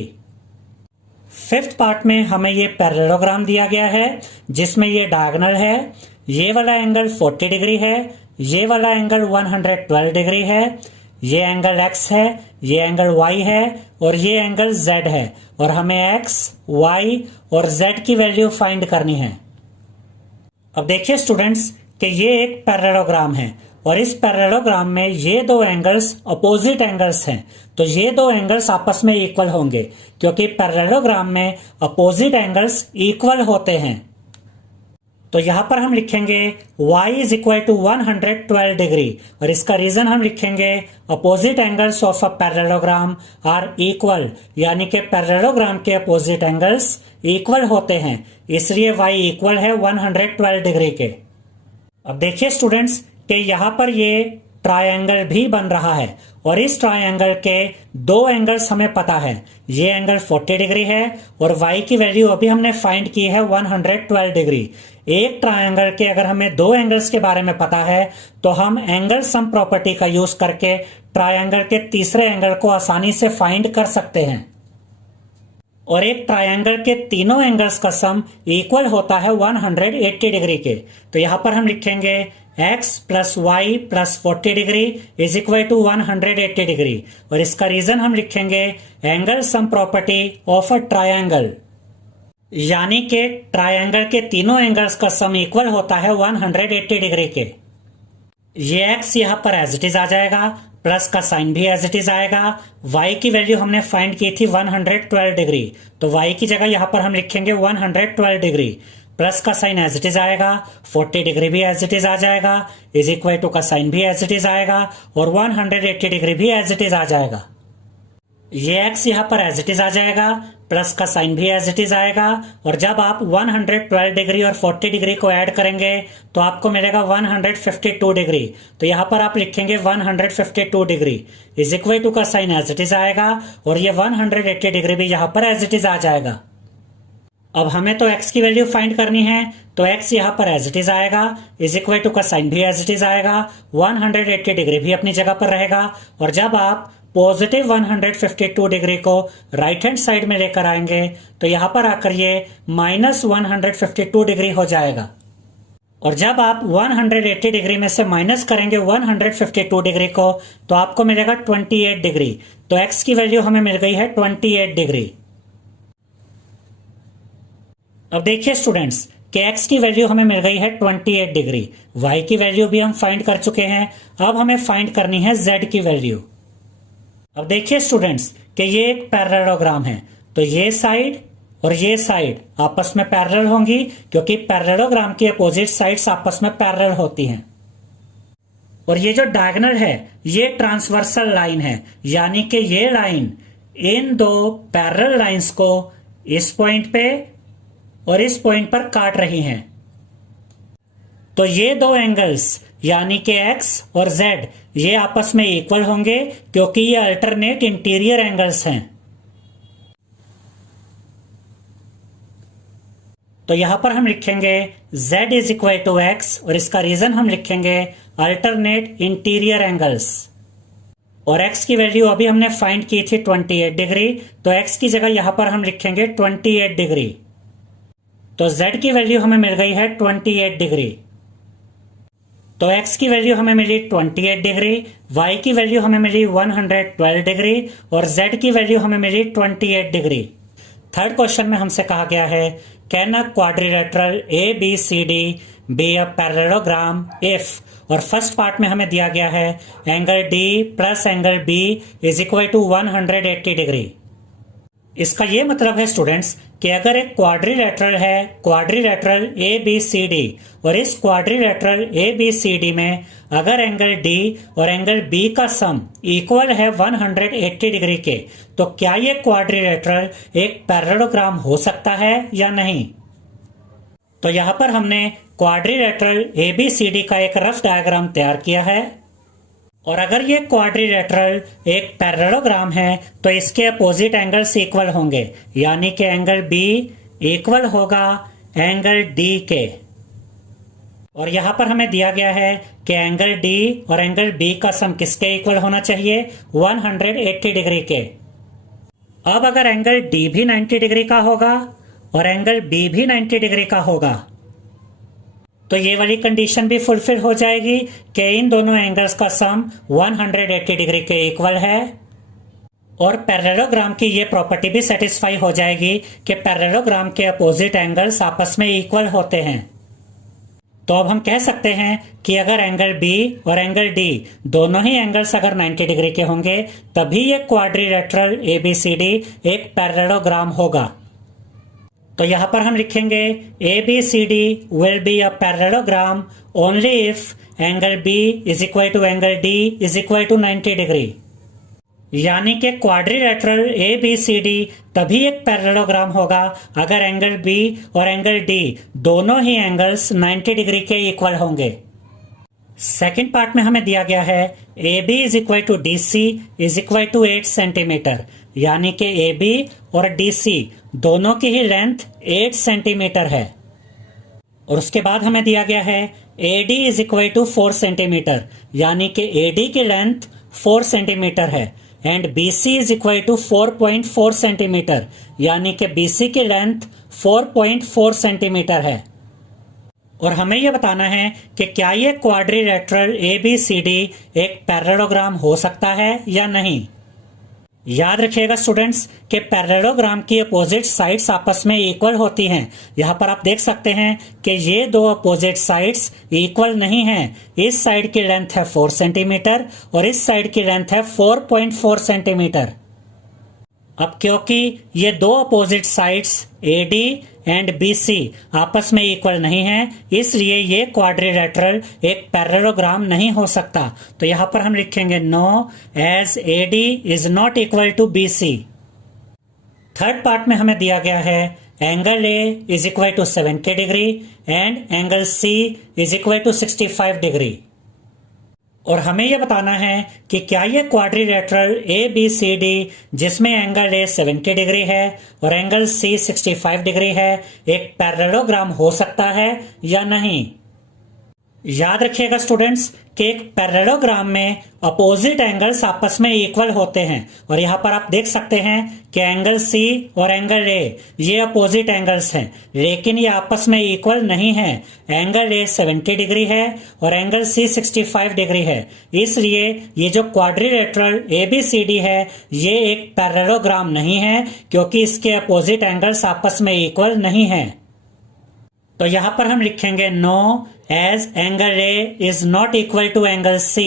फिफ्थ पार्ट में हमें ये पैरेललोग्राम दिया गया है जिसमें ये डायगोनल है, ये वाला एंगल 40 डिग्री है, ये वाला एंगल 112 डिग्री है, ये एंगल x है, ये एंगल y है और ये एंगल z है, और हमें x, y और z की वैल्यू फाइंड करनी है। अब देखिए स्टूडेंट्स कि ये एक पैरेललोग्राम है और इस पैरेललोग्राम में ये दो एंगल्स अपोजिट एंगल्स हैं, तो ये दो एंगल्स आपस में इक्वल होंगे क्योंकि पैरेललोग्राम में अपोजिट एंगल्स इक्वल होते हैं। तो यहां पर हम लिखेंगे y is equal to 112 degree, और इसका रीजन हम लिखेंगे opposite angles of a parallelogram are equal, यानी कि पैरेललोग्राम के अपोजिट एंगल्स इक्वल होते हैं, इसलिए y इक्वल है 112 डिग्री के। अब देखिए स्टूडेंट्स कि यहां पर ये ट्रायंगल भी बन रहा है और इस ट्रायंगल के दो एंगल्स हमें पता है। ये एंगल 40 डिग्री है और y की वैल्यू अभी हमने फाइंड की है 112 डिग्री। एक ट्रायंगल के अगर हमें दो एंगल्स के बारे में पता है तो हम एंगल सम प्रॉपर्टी का यूज करके ट्रायंगल के तीसरे एंगल को आसानी से फाइंड कर सकते हैं। और एक ट्रायंगल के तीनों एंगल्स का सम इक्वल होता है 180 डिग्री के। तो यहां पर हम लिखेंगे x plus y plus 40 degree is equal to 180 degree और इसका रीजन हम लिखेंगे angle sum property of a triangle, यानी कि ट्रायंगल के तीनों एंगल्स का सम इक्वल होता है 180 डिग्री के। ये x यहां पर एज इट इज आ जाएगा, प्लस का साइन भी एज इट इज आएगा। y की वैल्यू हमने फाइंड की थी 112 डिग्री, तो y की जगह यहां पर हम लिखेंगे 112 डिग्री, प्लस का साइन एज इट इज आएगा, 40 डिग्री भी एज इट इज आ जाएगा, इज इक्वल टू का साइन भी एज इट इज आएगा और 180 डिग्री भी एज इट इज आ जाएगा। ये x यहां पर एज इट इज आ जाएगा, प्लस का साइन भी एज इट इज आएगा और जब आप 112 डिग्री और 40 डिग्री को ऐड करेंगे तो आपको मिलेगा 152 डिग्री। तो यहां पर आप लिखेंगे 152 डिग्री इज इक्वल टू का साइन एज इट इज आएगा और ये 180 डिग्री भी यहां पर एज इट इज आ जाएगा। अब हमें तो x की वैल्यू फाइंड करनी है, तो x यहां पर एज इट इज आएगा, इज इक्वल टू का साइन भी एज इट इज आएगा, 180 डिग्री भी अपनी जगह पर रहेगा और जब आप पॉजिटिव 152 डिग्री को राइट हैंड साइड में लेकर आएंगे तो यहां पर आकर ये माइनस 152 डिग्री हो जाएगा। और जब आप 180 डिग्री में से माइनस करेंगे 152 डिग्री को तो आपको मिलेगा 28 डिग्री। तो x की वैल्यू हमें मिल गई है 28 डिग्री। अब देखिए स्टूडेंट्स कि x की वैल्यू हमें मिल गई है 28 डिग्री, y की वैल्यू भी हम फाइंड कर चुके हैं। अब हमें फाइंड करनी है z की वैल्यू। अब देखिए स्टूडेंट्स कि ये एक पैरेललोग्राम है, तो ये साइड और ये साइड आपस में पैरेलल होंगी क्योंकि पैरेललोग्राम की अपोजिट साइड्स आपस में पैरेलल होती हैं। और ये जो डायगोनल है ये ट्रांसवर्सल लाइन है, यानी कि ये लाइन इन दो पैरेलल लाइंस को इस पॉइंट पे और इस पॉइंट पर काट रही हैं। तो ये दो एंगल्स यानी कि x और z ये आपस में इक्वल होंगे क्योंकि ये अल्टरनेट इंटीरियर एंगल्स हैं। तो यहां पर हम लिखेंगे z is equal to x और इसका रीजन हम लिखेंगे अल्टरनेट इंटीरियर एंगल्स। और x की वैल्यू अभी हमने फाइंड की थी 28 डिग्री, तो x की जगह यहां पर हम लिखेंगे 28 डिग्री। तो z की वैल्यू हमें मिल गई है 28 डिग्री। तो x की वैल्यू हमें मिली 28 डिग्री, y की वैल्यू हमें मिली 112 डिग्री और z की वैल्यू हमें मिली 28 डिग्री। थर्ड क्वेश्चन में हमसे कहा गया है can a quadrilateral ABCD be a parallelogram if, और फर्स्ट पार्ट में हमें दिया गया है angle D plus angle B is equal to 180 degree. इसका ये मतलब है स्टूडेंट्स कि अगर एक क्वाड्रिलेटरल है, क्वाड्रिलेटरल ABCD, और इस क्वाड्रिलेटरल ABCD में अगर एंगल D और एंगल B का सम इक्वल है 180 डिग्री के, तो क्या ये क्वाड्रिलेटरल एक पैरेललोग्राम हो सकता है या नहीं? तो यहां पर हमने क्वाड्रिलेटरल ABCD का एक रफ डायग्राम तैयार किया है और अगर ये क्वाड्रिलेटरल एक पैरेललोग्राम है तो इसके अपोजिट एंगल्स इक्वल होंगे, यानी कि एंगल B इक्वल होगा एंगल D के। और यहां पर हमें दिया गया है कि एंगल D और एंगल B का सम किसके इक्वल होना चाहिए? 180 डिग्री के। अब अगर एंगल D भी 90 डिग्री का होगा और एंगल B भी 90 डिग्री का होगा तो ये वाली कंडीशन भी फुलफिल हो जाएगी कि इन दोनों एंगल्स का सम 180 डिग्री के इक्वल है। और पैरेललोग्राम की ये प्रॉपर्टी भी सेटिस्फाई हो जाएगी कि पैरेललोग्राम के अपोजिट एंगल्स आपस में इक्वल होते हैं। तो अब हम कह सकते हैं कि अगर एंगल B और एंगल D दोनों ही एंगल्स अगर 90 डिग्री के होंगे तभी ये क्वाड्रिलेटरल ABCD एक पैरेललोग्राम होगा। तो यहां पर हम लिखेंगे ABCD will be a parallelogram only if angle B is equal to angle D is equal to 90 degree, यानी कि क्वाड्रिलेटरल ABCD तभी एक पैरेललोग्राम होगा अगर एंगल B और एंगल D दोनों ही एंगल्स 90 डिग्री के इक्वल होंगे। सेकेंड पार्ट में हमें दिया गया है AB is equal to DC is equal to 8 centimetre, यानी कि AB और DC दोनों की ही लेंथ 8 सेंटीमीटर है। और उसके बाद हमें दिया गया है AD is equal to 4 centimetre, यानी कि AD की लेंथ 4 सेंटीमीटर है, and BC is equal to 4.4 centimetre, यानी कि BC की लेंथ 4.4 सेंटीमीटर है। और हमें यह बताना है कि क्या ये क्वाड्रिलेटरल ABCD एक पैरेललोग्राम हो सकता है या नहीं। याद रखिएगा स्टूडेंट्स कि पैरेललोग्राम की अपोजिट साइड्स आपस में इक्वल होती हैं। यहाँ पर आप देख सकते हैं कि ये दो अपोजिट साइड्स इक्वल नहीं हैं। इस साइड की लेंथ है 4 सेंटीमीटर और इस साइड की लेंथ है 4.4 सेंटीमीटर। अब क्योंकि ये दो opposite sides AD and BC आपस में इक्वल नहीं है, इसलिए ये क्वाड्रिलेटरल एक पैरेललोग्राम नहीं हो सकता। तो यहाँ पर हम लिखेंगे no as AD is not equal to BC। Third part में हमें दिया गया है angle A is equal to 70 degree and angle C is equal to 65 degree. और हमें यह बताना है कि क्या यह क्वाड्रिलेटरल ABCD जिसमें एंगल A 70 डिग्री है और एंगल C 65 डिग्री है एक पैरेललोग्राम हो सकता है या नहीं। याद रखिएगा स्टूडेंट्स कि एक पैरेललोग्राम में अपोजिट एंगल्स आपस में इक्वल होते हैं। और यहाँ पर आप देख सकते हैं कि एंगल C और एंगल A ये अपोजिट एंगल्स हैं, लेकिन ये आपस में इक्वल नहीं है। एंगल A 70 डिग्री है और एंगल C 65 डिग्री है, इसलिए ये जो क्वाड्रिलेटरल ABCD है ये एक पैरेललोग्राम नहीं है, क्योंकि इसके अपोजिट एंगल्स आपस में इक्वल नहीं है। तो यहाँ पर हम लिखेंगे no as angle A is not equal to angle C।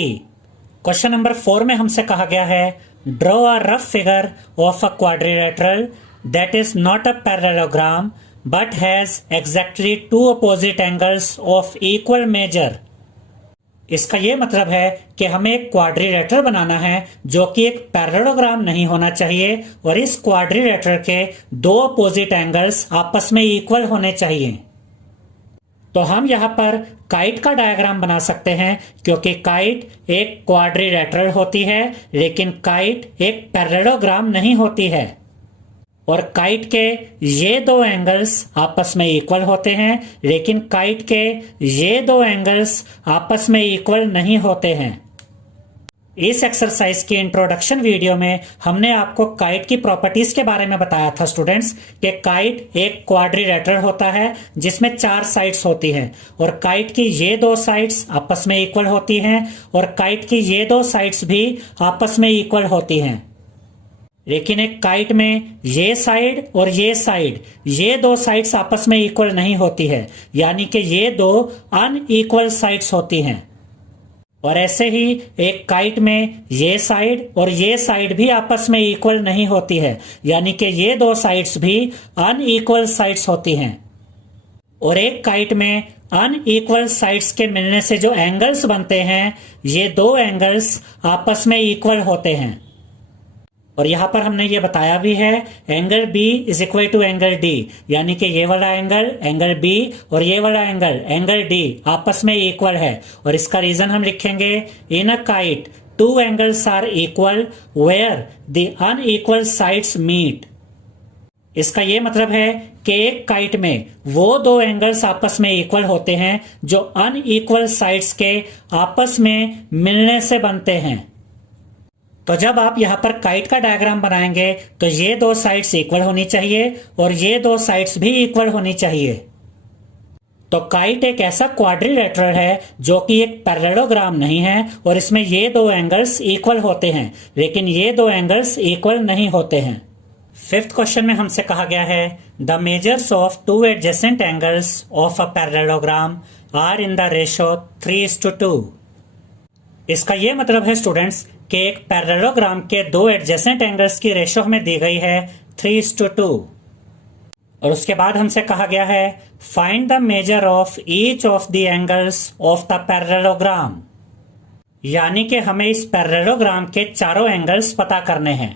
Question number 4 में हमसे कहा गया है draw a rough figure of a quadrilateral that is not a parallelogram but has exactly two opposite angles of equal measure. इसका यह मतलब है कि हमें एक क्वाड्रिलेटरल बनाना है जो कि एक पैरेललोग्राम नहीं होना चाहिए और इस क्वाड्रिलेटरल के दो अपोजिट एंगल्स आपस में इक्वल होने चाहिए। तो हम यहाँ पर काइट का डायग्राम बना सकते हैं, क्योंकि काइट एक क्वाड्रिलेटरल होती है लेकिन काइट एक पैरेललोग्राम नहीं होती है। और काइट के ये दो एंगल्स आपस में इक्वल होते हैं, लेकिन काइट के ये दो एंगल्स आपस में इक्वल नहीं होते हैं। इस एक्सरसाइज की इंट्रोडक्शन वीडियो में हमने आपको काइट की प्रॉपर्टीज के बारे में बताया था स्टूडेंट्स कि काइट एक क्वाड्रिलेटरल होता है जिसमें 4 साइड्स होती हैं और काइट की ये दो साइड्स आपस में इक्वल होती हैं और काइट की ये दो साइड्स भी आपस में इक्वल होती हैं। लेकिन एक काइट में ये साइड और ये दो साइड्स आपस में इक्वल नहीं होती है, यानी कि ये दो अनइक्वल साइड्स होती हैं। और ऐसे ही एक काइट में ये साइड और ये साइड भी आपस में इक्वल नहीं होती है, यानी कि ये दो साइड्स भी अनइक्वल साइड्स होती हैं। और एक काइट में अनइक्वल साइड्स के मिलने से जो एंगल्स बनते हैं ये दो एंगल्स आपस में इक्वल होते हैं। और यहां पर हमने ये बताया भी है angle B is equal to angle D, यानी कि ये वाला एंगल B और ये वाला एंगल D आपस में इक्वल है। और इसका रीजन हम लिखेंगे in a kite two angles are equal where the unequal sides meet. इसका ये मतलब है कि एक काइट में वो दो एंगल्स आपस में इक्वल होते हैं जो अनइक्वल साइड्स के आपस में मिलने से बनते हैं। तो जब आप यहाँ पर काइट का डायग्राम बनाएंगे तो ये दो साइड्स इक्वल होनी चाहिए और ये दो साइड्स भी इक्वल होनी चाहिए। तो काइट एक ऐसा क्वाड्रिलेटरल है जो कि एक पैरेललोग्राम नहीं है और इसमें ये दो एंगल्स इक्वल होते हैं, लेकिन ये दो एंगल्स इक्वल नहीं होते हैं। 5th क्वेश्चन में हमसे कहा गया है the measures of two adjacent angles of a parallelogram are in the ratio 3:2। इसका ये मतलब है स्टूडेंट्स कि एक पैरेललोग्राम के दो एडजेसेंट एंगल्स की रेशो हमें दी गई है 3:2। और उसके बाद हमसे कहा गया है find the measure of each of the angles of the parallelogram, यानी कि हमें इस पैरेललोग्राम के चारों एंगल्स पता करने हैं।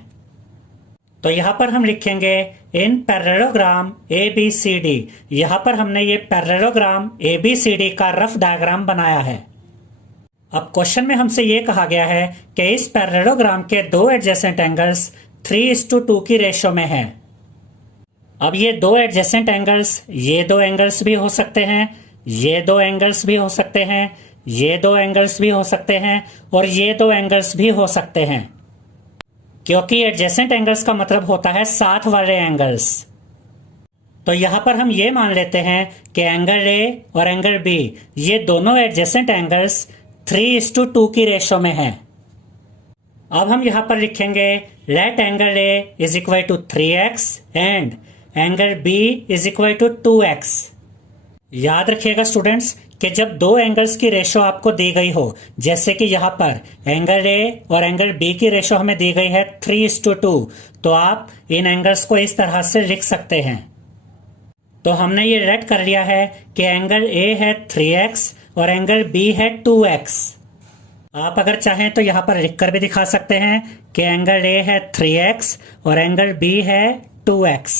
तो यहां पर हम लिखेंगे इन पैरेललोग्राम ABCD। यहां पर हमने ये पैरेललोग्राम ABCD का रफ डायग्राम बनाया है। अब क्वेश्चन में हमसे ये कहा गया है कि इस पैरेललोग्राम के दो एडजेसेंट एंगल्स 3:2 की रेशो में है। अब ये दो एडजेसेंट एंगल्स, ये दो एंगल्स भी हो सकते हैं, ये दो एंगल्स भी हो सकते हैं, ये दो एंगल्स भी हो सकते हैं और ये दो एंगल्स भी हो सकते हैं, क्योंकि एडजेसेंट एंगल्स का मतलब होता है साथ वाले एंगल्स। तो यहां पर हम ये मान लेते हैं कि एंगल ए और एंगल बी ये दोनों एडजेसेंट एंगल्स 3:2 की रेशो में हैं। अब हम यहां पर लिखेंगे let angle A is equal to 3x and angle B is equal to 2x। याद रखिएगा स्टूडेंट्स कि जब दो एंगल्स की रेशो आपको दी गई हो, जैसे कि यहाँ पर एंगल ए और एंगल बी की रेशो हमें दी गई है 3:2, तो आप इन एंगल्स को इस तरह से लिख सकते हैं। तो हमने ये लेट कर लिया है कि एंगल ए है 3x और एंगल बी है 2x। आप अगर चाहें तो यहाँ पर लिखकर भी दिखा सकते हैं कि एंगल ए है 3x और एंगल बी है 2x।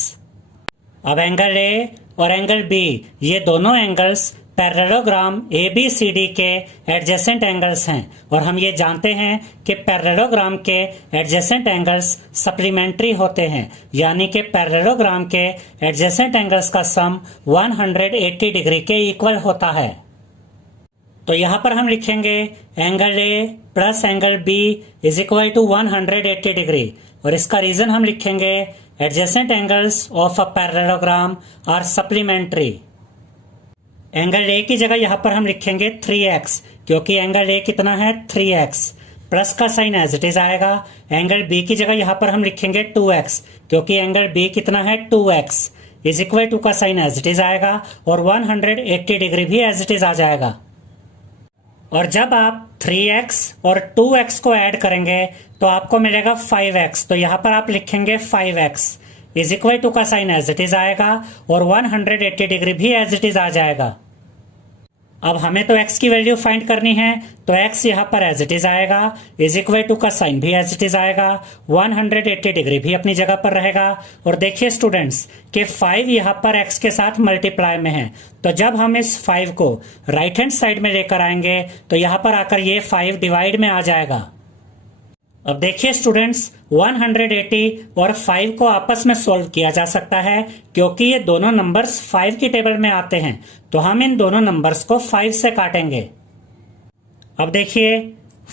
अब एंगल ए और एंगल बी ये दोनों एंगल्स पैरेललोग्राम ABCD के एडजेसेंट एंगल्स हैं और हम ये जानते हैं कि पैरेललोग्राम के एडजेसेंट एंगल्स सप्लीमेंट्री होते हैं, यानी कि पैरेललोग्राम के एडजेसेंट एंगल्स का सम 180 डिग्री के इक्वल होता है। तो यहाँ पर हम लिखेंगे angle A plus angle B is equal to 180 degree और इसका रीजन हम लिखेंगे adjacent angles of a parallelogram are supplementary. Angle A की जगह यहाँ पर हम लिखेंगे 3x, क्योंकि एंगल ए कितना है 3x, प्लस का साइन एज इट इज आएगा। एंगल बी की जगह यहाँ पर हम लिखेंगे 2x, क्योंकि एंगल बी कितना है 2x, इज इक्वल टू का साइन एज इट इज आएगा और 180 डिग्री भी एज इट इज आ जाएगा। और जब आप 3x और 2x को ऐड करेंगे तो आपको मिलेगा 5x, तो यहाँ पर आप लिखेंगे 5x इज इक्वल टू का साइन एज इट इज आएगा और 180 डिग्री भी एज इट इज आ जाएगा। अब हमें तो x की वैल्यू फाइंड करनी है, तो x यहाँ पर एज इट इज आएगा, इज इक्वल टू का साइन भी एज इट इज आएगा, 180 डिग्री भी अपनी जगह पर रहेगा। और देखिए स्टूडेंट्स कि 5 यहाँ पर x के साथ मल्टीप्लाई में है, तो जब हम इस 5 को राइट हैंड साइड में लेकर आएंगे तो यहाँ पर आकर ये 5 डिवाइड में आ जाएगा। अब देखिए स्टूडेंट्स 180 और 5 को आपस में सोल्व किया जा सकता है, क्योंकि ये दोनों नंबर्स 5 की टेबल में आते हैं, तो हम इन दोनों नंबर्स को 5 से काटेंगे। अब देखिए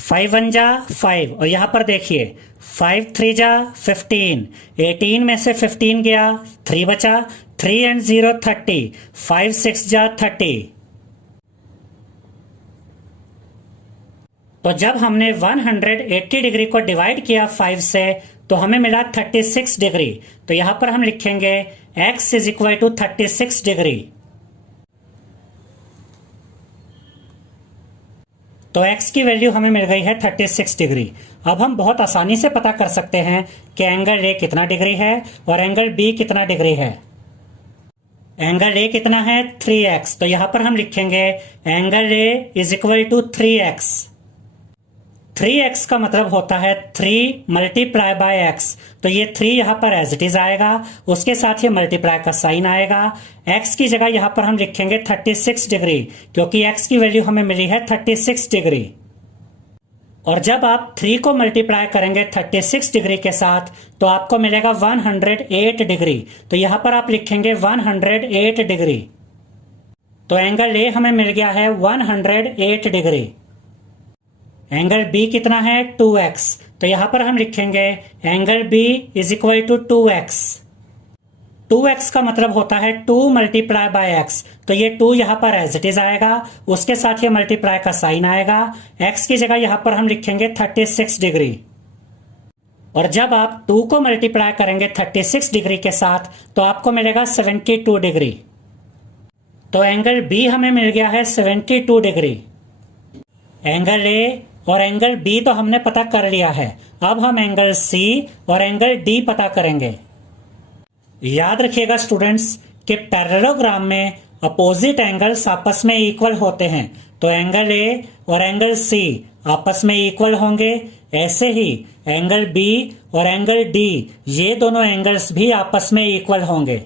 5 1 जा 5 और यहाँ पर देखिए 5 3 जा 15, 18 में से 15 गया 3 बचा, 3 and 0 30, 5 6 जा 30। तो जब हमने 180 डिग्री को डिवाइड किया 5 से तो हमें मिला 36 डिग्री। तो यहां पर हम लिखेंगे x is equal to 36 degree. तो x की वैल्यू हमें मिल गई है 36 डिग्री। अब हम बहुत आसानी से पता कर सकते हैं कि एंगल A कितना डिग्री है और एंगल B कितना डिग्री है। एंगल A कितना है 3x, तो यहां पर हम लिखेंगे angle A is equal to 3x। 3x का मतलब होता है 3 मल्टीप्लाई बाय x, तो ये 3 यहाँ पर एज इट इज आएगा, उसके साथ ये मल्टीप्लाई का साइन आएगा। x की जगह यहाँ पर हम लिखेंगे 36 डिग्री, क्योंकि x की वैल्यू हमें मिली है 36 डिग्री। और जब आप 3 को मल्टीप्लाई करेंगे 36 डिग्री के साथ तो आपको मिलेगा 108 डिग्री, तो यहाँ पर आप लिखेंगे 108 डिग्री। तो एंगल A हमें मिल गया है 108 डिग्री। एंगल B कितना है 2x, तो यहां पर हम लिखेंगे angle B is equal to 2x। 2x का मतलब होता है 2 मल्टीप्लाई बाय x, तो ये 2 यहां पर एज इट इज आएगा, उसके साथ ये मल्टीप्लाई का साइन आएगा। x की जगह यहां पर हम लिखेंगे 36 डिग्री। और जब आप 2 को मल्टीप्लाई करेंगे 36 डिग्री के साथ तो आपको मिलेगा 72 डिग्री। तो एंगल B हमें मिल गया है 72 डिग्री। एंगल A और एंगल B तो हमने पता कर लिया है, अब हम एंगल C और एंगल D पता करेंगे। याद रखिएगा स्टूडेंट्स कि पैरेललोग्राम में अपोजिट एंगल्स आपस में इक्वल होते हैं, तो एंगल A और एंगल C आपस में इक्वल होंगे, ऐसे ही एंगल B और एंगल D ये दोनों एंगल्स भी आपस में इक्वल होंगे।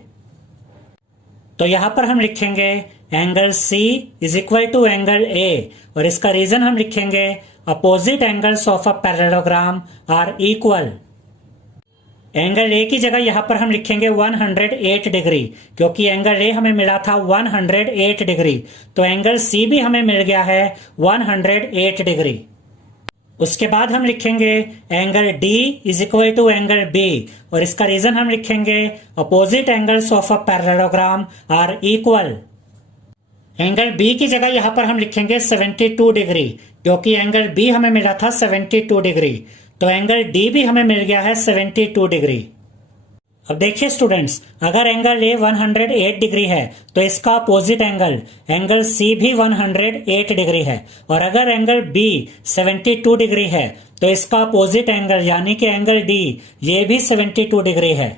तो यहां पर हम लिखेंगे angle C is equal to angle A, और इसका रीजन हम लिखेंगे opposite angles of a parallelogram are equal. Angle A की जगह यहां पर हम लिखेंगे 108 डिग्री, क्योंकि एंगल A हमें मिला था 108 डिग्री, तो एंगल C भी हमें मिल गया है 108 डिग्री। उसके बाद हम लिखेंगे angle D is equal to angle B, और इसका रीजन हम लिखेंगे opposite angles of a parallelogram are equal. Angle B की जगह यहां पर हम लिखेंगे 72 डिग्री, क्योंकि एंगल B हमें मिला था 72 डिग्री, तो एंगल D भी हमें मिल गया है 72 डिग्री। अब देखिए स्टूडेंट्स, अगर एंगल A 108 डिग्री है तो इसका अपोजिट एंगल C भी 108 डिग्री है, और अगर एंगल B 72 डिग्री है तो इसका अपोजिट एंगल यानी कि एंगल D ये भी 72 डिग्री है।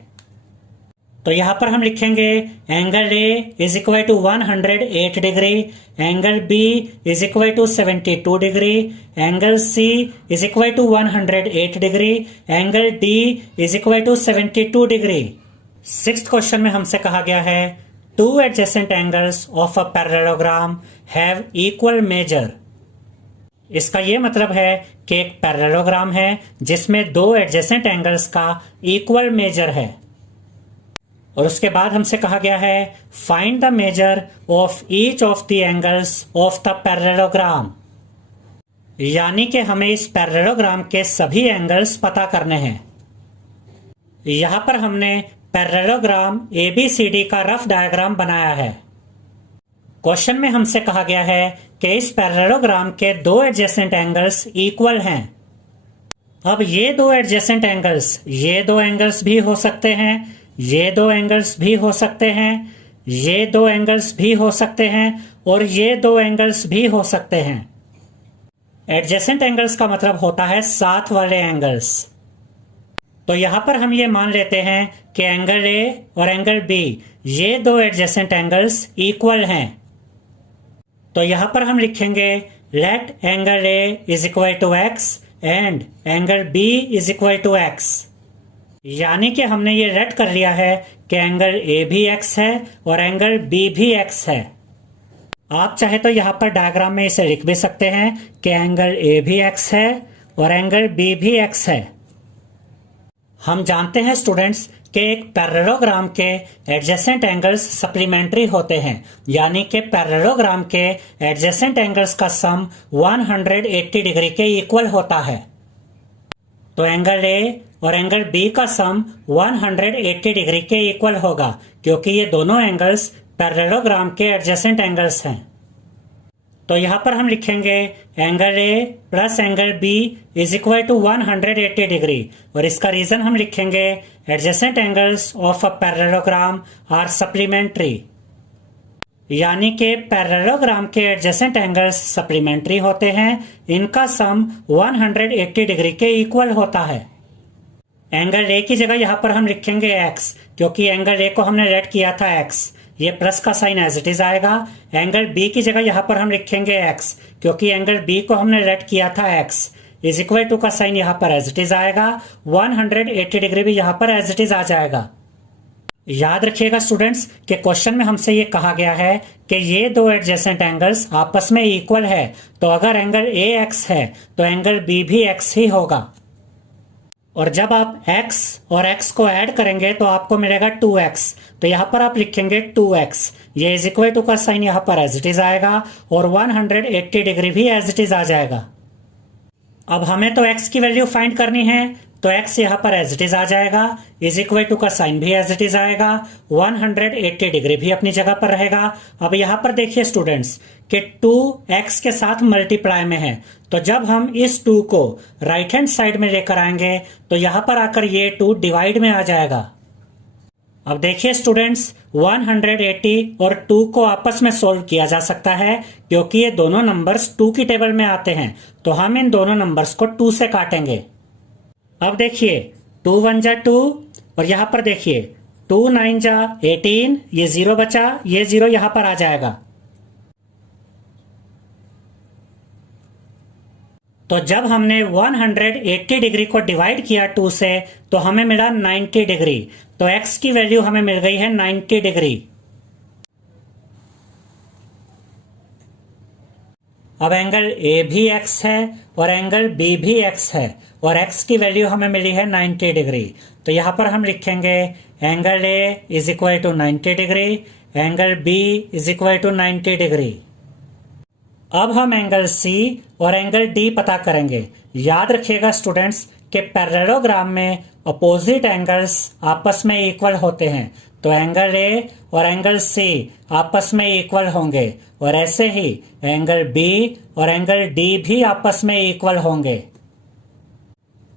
तो यहां पर हम लिखेंगे angle A is equal to 108 degree, angle B is equal to 72 degree, angle C is equal to 108 degree, angle D is equal to 72 degree. Sixth question में हमसे कहा गया है two adjacent angles of a parallelogram have equal measure. इसका यह मतलब है कि एक पैरेललोग्राम है जिसमें दो एडजेसेंट एंगल्स का इक्वल मेजर है, और उसके बाद हमसे कहा गया है find the measure of each of the angles of the parallelogram, यानी कि हमें इस पैरेललोग्राम के सभी एंगल्स पता करने हैं। यहां पर हमने पैरेललोग्राम ABCD का रफ डायग्राम बनाया है। क्वेश्चन में हमसे कहा गया है कि इस पैरेललोग्राम के दो एडजेसेंट एंगल्स इक्वल हैं। अब ये दो एडजेसेंट एंगल्स, ये दो एंगल्स भी हो सकते हैं, ये दो एंगल्स भी हो सकते हैं, ये दो एंगल्स भी हो सकते हैं, और ये दो एंगल्स भी हो सकते हैं। एडजेसेंट एंगल्स का मतलब होता है साथ वाले एंगल्स। तो यहां पर हम ये मान लेते हैं कि एंगल A और एंगल B ये दो एडजेसेंट एंगल्स इक्वल हैं। तो यहां पर हम लिखेंगे let angle A is equal to x and angle B is equal to x, यानी कि हमने ये लेट कर लिया है कि एंगल A भी x है और एंगल B भी x है। आप चाहे तो यहां पर डायग्राम में इसे लिख भी सकते हैं कि एंगल A भी x है और एंगल B भी x है। हम जानते हैं स्टूडेंट्स कि एक पैरेललोग्राम के एडजेसेंट एंगल्स सप्लीमेंट्री होते हैं, यानी कि पैरेललोग्राम के एडजेसेंट एंगल्स का सम 180 डिग्री के इक्वल होता है। तो एंगल A और एंगल B का सम 180 डिग्री के इक्वल होगा, क्योंकि ये दोनों एंगल्स पैरेललोग्राम के एडजेसेंट एंगल्स हैं। तो यहां पर हम लिखेंगे angle A plus angle B is equal to 180 degree, और इसका रीजन हम लिखेंगे adjacent angles of a parallelogram are supplementary, यानी कि पैरेललोग्राम के एडजेसेंट एंगल्स सप्लीमेंट्री होते हैं, इनका सम 180 डिग्री के इक्वल होता है। एंगल A की जगह यहां पर हम लिखेंगे x, क्योंकि एंगल A को हमने लेट किया था x, ये प्लस का साइन एज इट इज आएगा। एंगल B की जगह यहां पर हम लिखेंगे x, क्योंकि एंगल B को हमने लेट किया था x, इज इक्वल टू का साइन यहां पर एज इट इज आएगा। 180 डिग्री भी यहां पर एज इट इज आ जाएगा। याद रखिएगा स्टूडेंट्स कि क्वेश्चन में हमसे ये कहा गया है कि ये दो एडजेसेंट एंगल्स आपस में इक्वल है, तो अगर एंगल A x है तो एंगल B भी x ही होगा, और जब आप x और x को ऐड करेंगे तो आपको मिलेगा 2x, तो यहां पर आप लिखेंगे 2x, ये इज इक्वल टू का साइन यहां पर एज इट इज आएगा, और 180 डिग्री भी एज इट इज आ जाएगा। अब हमें तो x की वैल्यू फाइंड करनी है, तो x यहां पर एज इट इज आ जाएगा, इज इक्वल टू का साइन भी एज इट इज आएगा, 180 डिग्री भी अपनी जगह पर रहेगा। अब यहां पर देखिए स्टूडेंट्स कि 2x के साथ मल्टीप्लाई में है, तो जब हम इस 2 को राइट हैंड साइड में लेकर आएंगे तो यहां पर आकर ये 2 डिवाइड में आ जाएगा। अब देखिए स्टूडेंट्स 180 और 2 को आपस में सोल्व किया जा सकता है, क्योंकि ये दोनों नंबर्स 2 की टेबल में आते हैं, तो हम इन दोनों नंबर्स को 2 से काटेंगे। अब देखिए 2 1 जा 2, और यहां पर देखिए 2 9 जा 18, ये 0 बचा, ये 0 यहां पर आ जाएगा। तो जब हमने 180 डिग्री को डिवाइड किया 2 से तो हमें मिला 90 डिग्री, तो x की वैल्यू हमें मिल गई है 90 डिग्री। अब एंगल ए भी x है और एंगल B भी x है और x की वैल्यू हमें मिली है 90 डिग्री। तो यहाँ पर हम लिखेंगे angle A is equal to 90 degree, angle B is equal to 90 degree. अब हम एंगल C और एंगल D पता करेंगे। याद रखिएगा स्टूडेंट्स कि पैरेललोग्राम में अपोजिट एंगल्स आपस में इक्वल होते हैं, तो एंगल A और एंगल C आपस में इक्वल होंगे और ऐसे ही एंगल B और एंगल D भी आपस में इक्वल होंगे।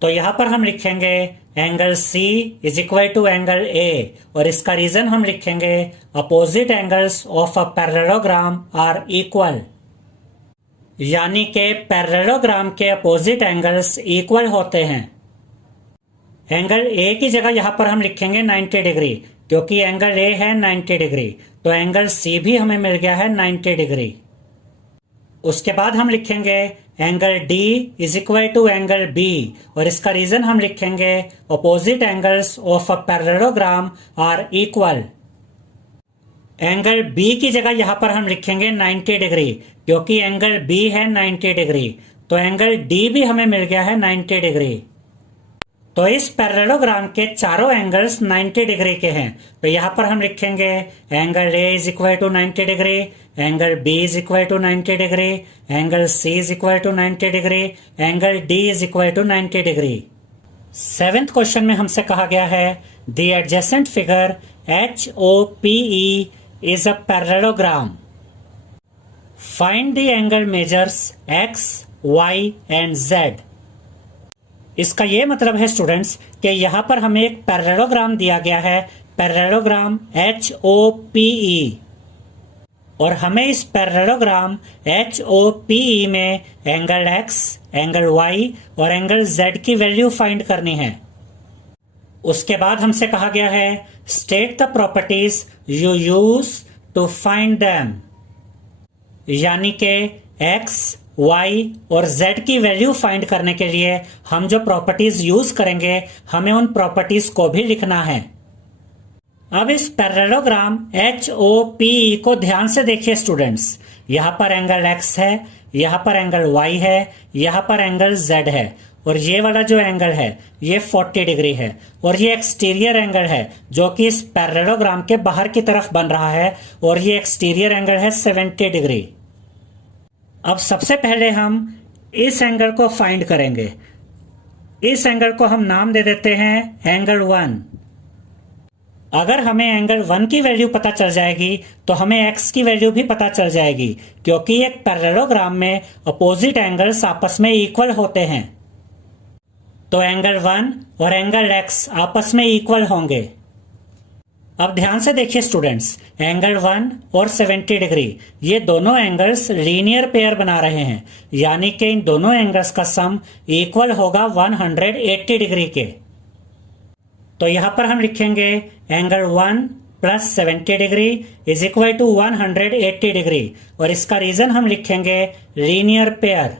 तो यहाँ पर हम लिखेंगे angle C is equal to angle A और इसका रीजन हम लिखेंगे opposite angles of a parallelogram are equal, यानी कि पैरेललोग्राम के अपोजिट एंगल्स इक्वल होते हैं। एंगल A की जगह यहाँ पर हम लिखेंगे 90 डिग्री, क्योंकि एंगल A है 90 डिग्री, तो एंगल C भी हमें मिल गया है 90 डिग्री। उसके बाद हम लिखेंगे angle D is equal to angle B और इसका रीजन हम लिखेंगे opposite angles of a parallelogram are equal. Angle B की जगह यहाँ पर हम लिखेंगे 90 डिग्री, क्योंकि एंगल B है 90 डिग्री, तो एंगल D भी हमें मिल गया है 90 डिग्री। तो इस पैरेललोग्राम के चारों एंगल्स 90 डिग्री के हैं, तो यहाँ पर हम लिखेंगे angle A is equal to 90 degree, angle B is equal to 90 degree, angle C is equal to 90 degree, angle D is equal to 90 degree. 7th question में हमसे कहा गया है the adjacent figure HOPE is a parallelogram, find the angle measures X, Y and Z। इसका यह मतलब है students कि यहाँ पर हमें एक पैरेललोग्राम दिया गया है, पैरेललोग्राम HOPE, और हमें इस पैरेललोग्राम HOPE में एंगल X, एंगल Y और एंगल Z की वैल्यू फाइंड करनी है। उसके बाद हमसे कहा गया है state the properties you use to find them, यानी कि X, Y और Z की वैल्यू फाइंड करने के लिए हम जो प्रॉपर्टीज यूज करेंगे हमें उन प्रॉपर्टीज को भी लिखना है। अब इस पैरेललोग्राम HOPE को ध्यान से देखिए स्टूडेंट्स। यहाँ पर एंगल X है, यहाँ पर एंगल Y है, यहाँ पर एंगल Z है और ये वाला जो एंगल है ये 40 डिग्री है और ये एक्सटीरियर एंगल है जो कि इस पैरेललोग्राम के बाहर की तरफ बन रहा है और ये एक्सटीरियर एंगल है 70 डिग्री। अब सबसे पहले हम इस एंगल को फाइंड करेंगे। इस एंगल को हम नाम दे देते हैं एंगल 1। अगर हमें एंगल 1 की वैल्यू पता चल जाएगी तो हमें x की वैल्यू भी पता चल जाएगी, क्योंकि एक पैरेललोग्राम में अपोजिट एंगल्स आपस में इक्वल होते हैं। तो एंगल 1 और एंगल x आपस में इक्वल होंगे। अब ध्यान से देखिए स्टूडेंट्स, एंगल 1 और 70 डिग्री ये दोनों एंगल्स लीनियर पेयर बना रहे हैं, यानी कि इन दोनों एंगल्स का सम इक्वल होगा 180 डिग्री के। तो यहां पर हम लिखेंगे angle 1 plus 70 degree is equal to 180 degree और इसका रीजन हम लिखेंगे लीनियर पेयर।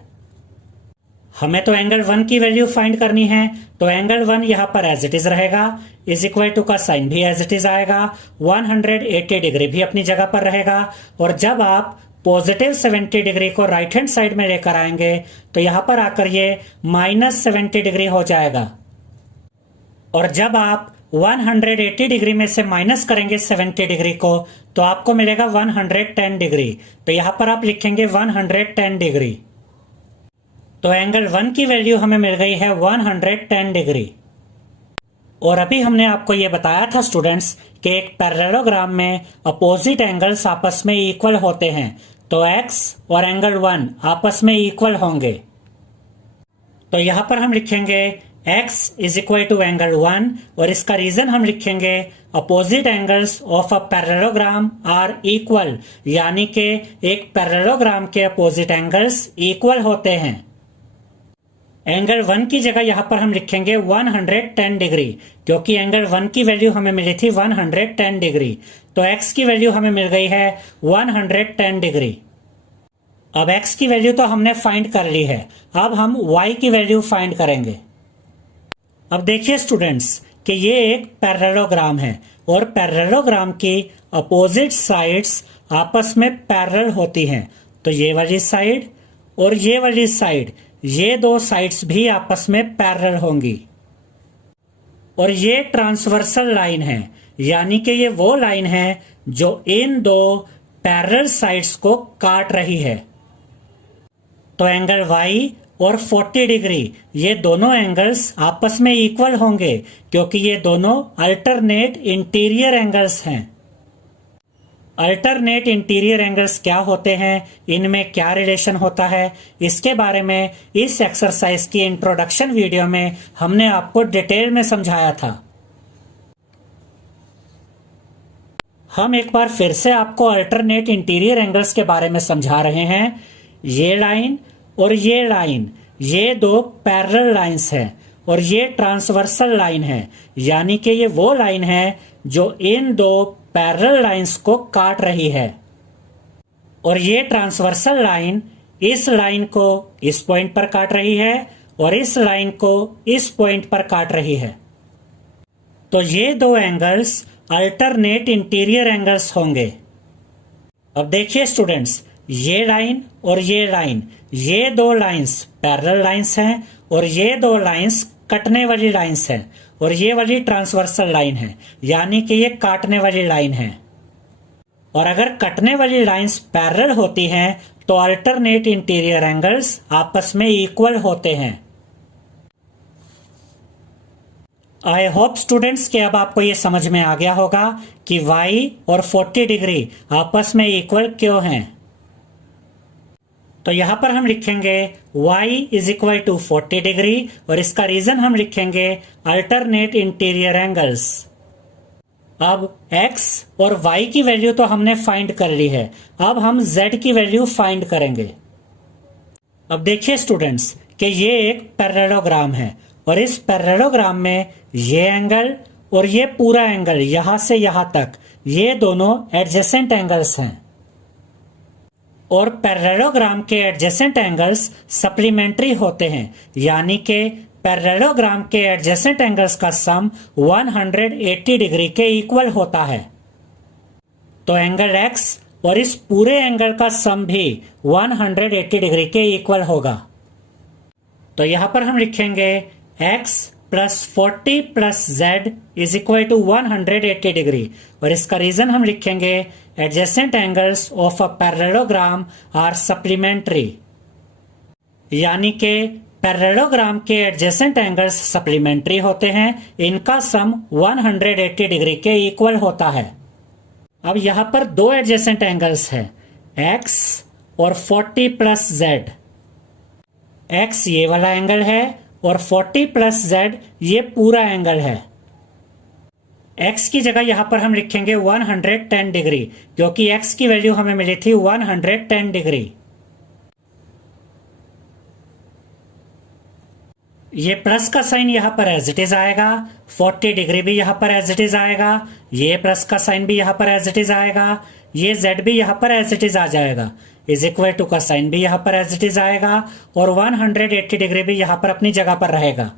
हमें तो एंगल 1 की वैल्यू फाइंड करनी है, तो एंगल 1 यहाँ पर एज इट इज रहेगा, इज इक्वल टू का साइन भी एज इट इज आएगा, 180 डिग्री भी अपनी जगह पर रहेगा। और जब आप पॉजिटिव 70 डिग्री को राइट हैंड साइड में लेकर आएंगे तो यहां पर आकर ये माइनस 70 डिग्री हो जाएगा। और जब आप 180 डिग्री में से माइनस करेंगे 70 डिग्री को तो आपको मिलेगा 110 डिग्री। तो यहां पर आप लिखेंगे 110 डिग्री। तो एंगल 1 की वैल्यू हमें मिल गई है 110 डिग्री। और अभी हमने आपको यह बताया था स्टूडेंट्स कि एक पैरेललोग्राम में अपोजिट एंगल्स आपस में इक्वल होते हैं, तो x और एंगल 1 आपस में इक्वल होंगे। तो यहां पर हम लिखेंगे x is equal to angle 1 और इसका रीजन हम लिखेंगे opposite angles of a parallelogram are equal, यानी कि एक पैरेललोग्राम के अपोजिट एंगल्स इक्वल होते हैं। एंगल 1 की जगह यहां पर हम लिखेंगे 110 डिग्री, क्योंकि एंगल 1 की वैल्यू हमें मिली थी 110 डिग्री। तो x की वैल्यू हमें मिल गई है 110 डिग्री। अब x की वैल्यू तो हमने फाइंड कर ली है, अब हम y की वैल्यू फाइंड करेंगे। अब देखिए स्टूडेंट्स कि ये एक पैरेललोग्राम है और पैरेललोग्राम की अपोजिट साइड्स आपस में पैरेलल होती हैं। तो ये वाली साइड और ये वाली साइड, ये दो साइड्स भी आपस में पैरेलल होंगी। और ये ट्रांसवर्सल लाइन है, यानी कि ये वो लाइन है जो इन दो पैरेलल साइड्स को काट रही है। तो एंगल Y और 40 डिग्री ये दोनों एंगल्स आपस में इक्वल होंगे, क्योंकि ये दोनों अल्टरनेट इंटीरियर एंगल्स हैं। अल्टरनेट इंटीरियर एंगल्स क्या होते हैं, इनमें क्या रिलेशन होता है, इसके बारे में इस एक्सरसाइज की इंट्रोडक्शन वीडियो में हमने आपको डिटेल में समझाया था। हम एक बार फिर से आपको अल्टरनेट इंटीरियर एंगल्स के बारे में समझा रहे हैं। ये लाइन और ये लाइन, ये दो पैरेलल लाइंस हैं और ये ट्रांसवर्सल लाइन है, यानी कि ये वो लाइन है जो इन दो पैरेलल लाइंस को काट रही है। और ये ट्रांसवर्सल लाइन इस लाइन को इस पॉइंट पर काट रही है और इस लाइन को इस पॉइंट पर काट रही है। तो ये दो एंगल्स अल्टरनेट इंटीरियर एंगल्स होंगे। अब देखिए स्टूडेंट्स, ये लाइन और ये लाइन, ये दो लाइंस पैरेलल लाइंस हैं और ये दो लाइंस कटने वाली लाइंस हैं और ये वाली ट्रांसवर्सल लाइन है, यानी कि ये काटने वाली लाइन है। और अगर कटने वाली लाइंस पैरेलल होती हैं तो अल्टरनेट इंटीरियर एंगल्स आपस में इक्वल होते हैं। आई होप स्टूडेंट्स कि अब आपको ये समझ में आ गया होगा कि Y और 40 डिग्री आपस में इक्वल क्यों हैं। तो यहां पर हम लिखेंगे Y is equal to 40 degree और इसका रीजन हम लिखेंगे अल्टरनेट इंटीरियर एंगल्स। अब X और Y की वैल्यू तो हमने फाइंड कर ली है, अब हम Z की वैल्यू फाइंड करेंगे। अब देखिए स्टूडेंट्स कि ये एक पैरेललोग्राम है और इस पैरेललोग्राम में ये एंगल और ये पूरा एंगल यहां से यहां तक, ये दोनों एडजेसेंट एंगल्स हैं। और पैरेललोग्राम के एडजेसेंट एंगल्स सप्लीमेंट्री होते हैं, यानी कि पैरेललोग्राम के एडजेसेंट एंगल्स का सम 180 डिग्री के इक्वल होता है। तो एंगल X और इस पूरे एंगल का सम भी 180 डिग्री के इक्वल होगा। तो यहां पर हम लिखेंगे X plus 40 plus Z is equal to 180 degree और इसका रीजन हम लिखेंगे adjacent angles of a parallelogram are supplementary, यानी कि पैरेललोग्राम के एडजेसेंट एंगल्स सप्लीमेंट्री होते हैं, इनका सम 180 डिग्री के इक्वल होता है। अब यहां पर दो एडजेसेंट एंगल्स हैं, X और 40 प्लस Z। X ये वाला एंगल है और 40 प्लस Z ये पूरा एंगल है। X की जगह यहां पर हम लिखेंगे 110 डिग्री, क्योंकि X की वैल्यू हमें मिली थी 110 डिग्री। ये प्लस का साइन यहां पर एज इट इज आएगा, 40 डिग्री भी यहां पर एज इट इज आएगा, ये प्लस का साइन भी यहां पर एज इट इज आएगा, ये Z भी यहां पर एज इट इज आ जाएगा, इज इक्वल टू का साइन भी यहां पर एज इट इज आएगा और 180 डिग्री भी यहां पर अपनी जगह पर रहेगा।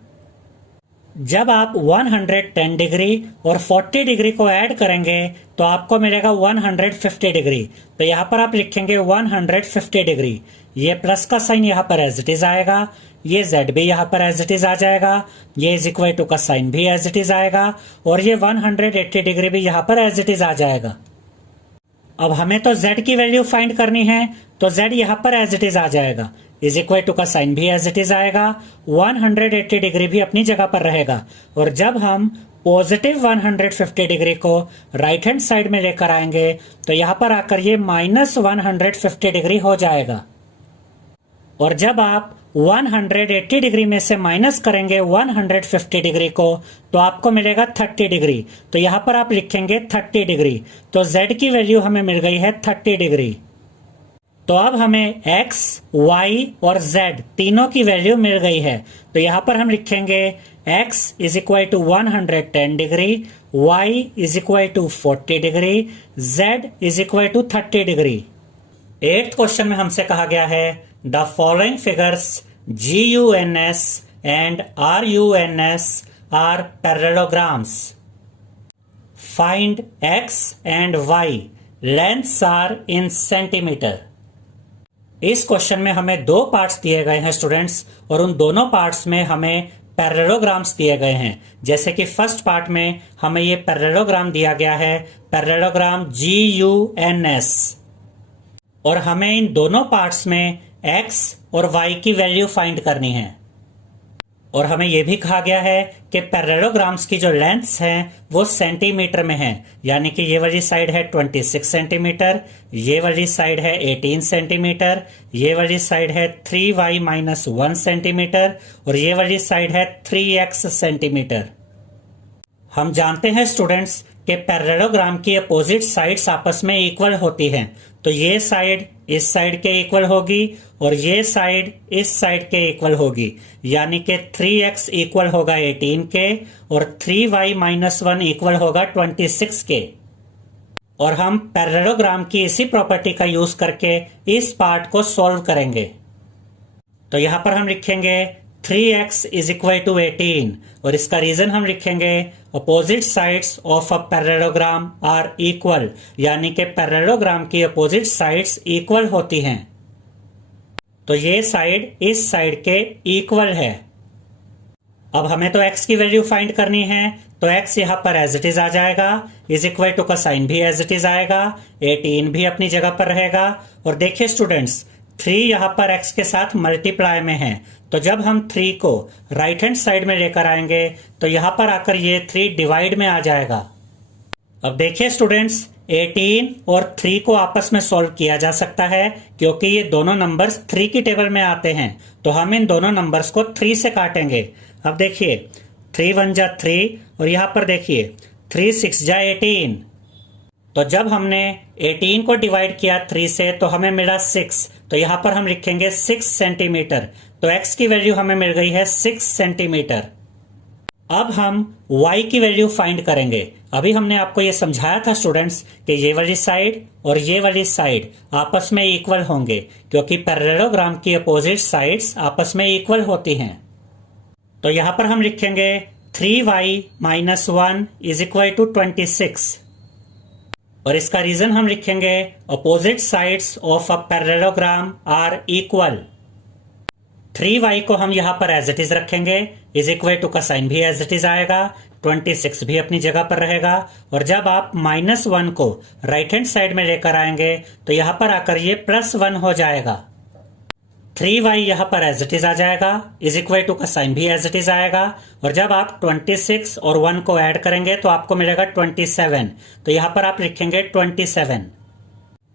जब आप 110 डिग्री और 40 डिग्री को ऐड करेंगे तो आपको मिलेगा 150 डिग्री। तो यहां पर आप लिखेंगे 150 डिग्री, ये प्लस का साइन यहां पर एज इट इज आएगा, ये Z भी यहां पर एज इट इज आ जाएगा, ये इज इक्वल टू का साइन भी एज इट इज आएगा और ये 180 डिग्री भी यहां पर एज इट इज आ जाएगा। अब हमें तो Z की वैल्यू फाइंड करनी है, तो Z यहां पर एज इट इज आ जाएगा, इज इक्वल टू का साइन भी एज इट इज आएगा, 180 डिग्री भी अपनी जगह पर रहेगा। और जब हम पॉजिटिव 150 डिग्री को राइट हैंड साइड में लेकर आएंगे तो यहां पर आकर ये माइनस 150 डिग्री हो जाएगा। और जब आप 180 डिग्री में से माइनस करेंगे 150 डिग्री को तो आपको मिलेगा 30 डिग्री। तो यहां पर आप लिखेंगे 30 डिग्री, तो Z की वैल्यू हमें मिल गई है 30 डिग्री। तो अब हमें X, Y और Z तीनों की वैल्यू मिल गई है। तो यहां पर हम लिखेंगे X is equal to 110 degree, Y is equal to 40 degree, Z is equal to 30 degree. 8th question में हमसे कहा गया है the following figures GUNS and RUNS are parallelograms, find X and Y, lengths are in centimetre. इस question में हमें दो parts दिए गए हैं स्टूडेंट्स, और उन दोनों पार्ट्स में हमें पैरेललोग्राम्स दिए गए हैं। जैसे कि फर्स्ट पार्ट में हमें ये पैरेललोग्राम दिया गया है, पैरेललोग्राम GUNS, और हमें इन दोनों पार्ट्स में x और y की वैल्यू फाइंड करनी है। और हमें यह भी कहा गया है कि पैरेललोग्राम्स की जो लेंथ्स हैं वो सेंटीमीटर में है, यानी कि ये वाली साइड है 26 सेंटीमीटर, ये वाली साइड है 18 सेंटीमीटर, ये वाली साइड है 3y-1 सेंटीमीटर, और ये वाली साइड है 3x सेंटीमीटर। हम जानते हैं स्टूडेंट्स कि पैरेललोग्राम की अपोजिट साइड्स आपस में इक्वल होती हैं, तो ये साइड इस साइड के इक्वल होगी और ये साइड इस साइड के इक्वल होगी, यानी कि 3x इक्वल होगा 18 के और 3y-1 इक्वल होगा 26 के। और हम पैरेललोग्राम की इसी प्रॉपर्टी का यूज करके इस पार्ट को सॉल्व करेंगे। तो यहां पर हम लिखेंगे 3x इज इक्वल टू 18, और इसका रीजन हम लिखेंगे opposite sides of a parallelogram are equal, यानी कि पैरेललोग्राम की अपोजिट साइड्स इक्वल होती हैं। तो ये साइड इस साइड के इक्वल है। अब हमें तो x की वैल्यू फाइंड करनी है, तो x यहां पर एज इट इज आ जाएगा, इज इक्वल टू का साइन भी एज इट इज आएगा, 18 भी अपनी जगह पर रहेगा। और देखिए स्टूडेंट्स, 3 यहां पर x के साथ मल्टीप्लाई में है, तो जब हम 3 को राइट हैंड साइड में लेकर आएंगे तो यहां पर आकर ये 3 डिवाइड में आ जाएगा। अब देखिए स्टूडेंट्स, 18 और 3 को आपस में सॉल्व किया जा सकता है, क्योंकि ये दोनों नंबर्स 3 की टेबल में आते हैं, तो हम इन दोनों नंबर्स को 3 से काटेंगे। अब देखिए 3 1 जा 3, और यहां पर देखिए 3 6 जा 18। तो जब हमने 18 को डिवाइड किया 3 से तो हमें मिला 6, तो यहां पर हम लिखेंगे 6 सेंटीमीटर। तो x की वैल्यू हमें मिल गई है 6 सेंटीमीटर। अब हम y की वैल्यू फाइंड करेंगे। अभी हमने आपको ये समझाया था स्टूडेंट्स कि ये वाली साइड और ये वाली साइड आपस में इक्वल होंगे, क्योंकि पैरेललोग्राम की अपोजिट साइड्स आपस में इक्वल होती हैं। तो यहां पर हम लिखेंगे 3y-1 इज इक्वल टू 26, और इसका रीजन हम लिखेंगे opposite sides of a parallelogram are equal. 3y को हम यहां पर एज इट इज रखेंगे, इज इक्वल टू का साइन भी एज इट इज आएगा, 26 भी अपनी जगह पर रहेगा। और जब आप -1 को राइट हैंड साइड में लेकर आएंगे तो यहां पर आकर ये +1 हो जाएगा। 3y यहां पर एज इट इज आ जाएगा, इज इक्वल टू का साइन भी एज इट इज आएगा। और जब आप 26 और 1 को ऐड करेंगे तो आपको मिलेगा 27, तो यहां पर आप लिखेंगे 27।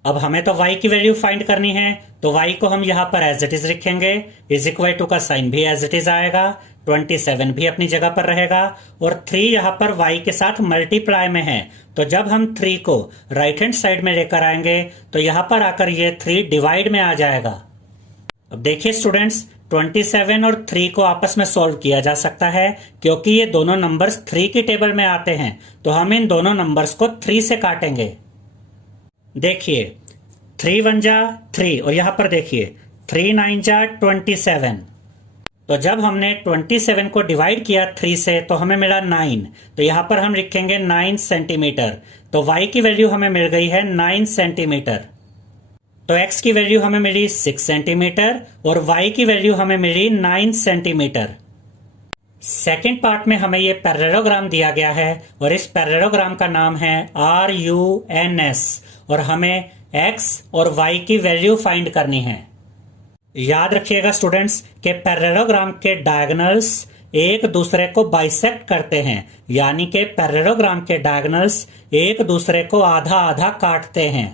अब हमें तो y की वैल्यू फाइंड करनी है, तो y को हम यहां पर एज इट इज लिखेंगे, इज इक्वल टू का साइन भी एज इट इज आएगा, 27 भी अपनी जगह पर रहेगा। और 3 यहां पर y के साथ मल्टीप्लाई में है, तो जब हम 3 को राइट हैंड साइड में लेकर आएंगे तो यहां पर आकर ये 3 डिवाइड में आ जाएगा। अब देखिए स्टूडेंट्स, 27 और 3 को आपस में सॉल्व किया जा सकता है, क्योंकि ये दोनों नंबर्स 3 की टेबल में आते हैं, तो हम इन दोनों नंबर्स को 3 से काटेंगे। देखिए 3 1 जा 3, और यहां पर देखिए 3 9 जा 27। तो जब हमने 27 को डिवाइड किया 3 से तो हमें मिला 9, तो यहां पर हम लिखेंगे 9 सेंटीमीटर। तो y की वैल्यू हमें मिल गई है 9 सेंटीमीटर। तो x की वैल्यू हमें मिली 6 सेंटीमीटर और y की वैल्यू हमें मिली 9 सेंटीमीटर। सेकेंड पार्ट में हमें ये पैरेललोग्राम दिया गया है, और इस पैरेललोग्राम का नाम है RUNS, और हमें x और y की वैल्यू फाइंड करनी है। याद रखिएगा स्टूडेंट्स कि पैरेललोग्राम के डायगोनल्स एक दूसरे को बाइसेक्ट करते हैं, यानी कि पैरेललोग्राम के डायगोनल्स एक दूसरे को आधा आधा काटते हैं।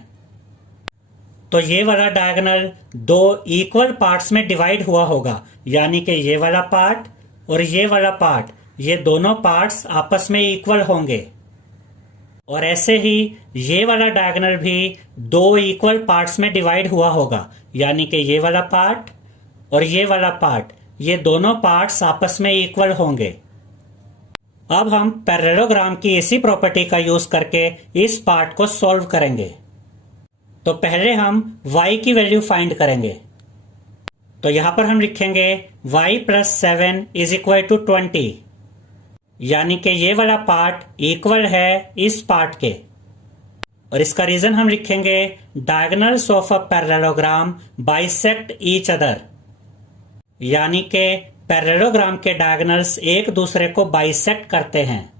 तो ये वाला डायगोनल 2 इक्वल पार्ट्स में डिवाइड हुआ होगा, यानी कि ये वाला पार्ट और ये वाला पार्ट, ये दोनों पार्ट्स आपस में इक्वल होंगे। और ऐसे ही ये वाला डायगोनल भी 2 इक्वल पार्ट्स में डिवाइड हुआ होगा, यानी कि ये वाला पार्ट और ये वाला पार्ट, ये दोनों पार्ट्स आपस में इक्वल होंगे। अब हम पैरेललोग्राम की इसी प्रॉपर्टी का यूज करके इस पार्ट को सॉल्व करेंगे। तो पहले हम y की वैल्यू फाइंड करेंगे। तो यहां पर हम लिखेंगे y + 7 इज इक्वल टू 20, यानी कि ये वाला पार्ट इक्वल है इस पार्ट के। और इसका रीजन हम लिखेंगे diagonals of a parallelogram bisect each other, यानी कि पैरेललोग्राम के डायगोनल्स एक दूसरे को बाइसेक्ट करते हैं।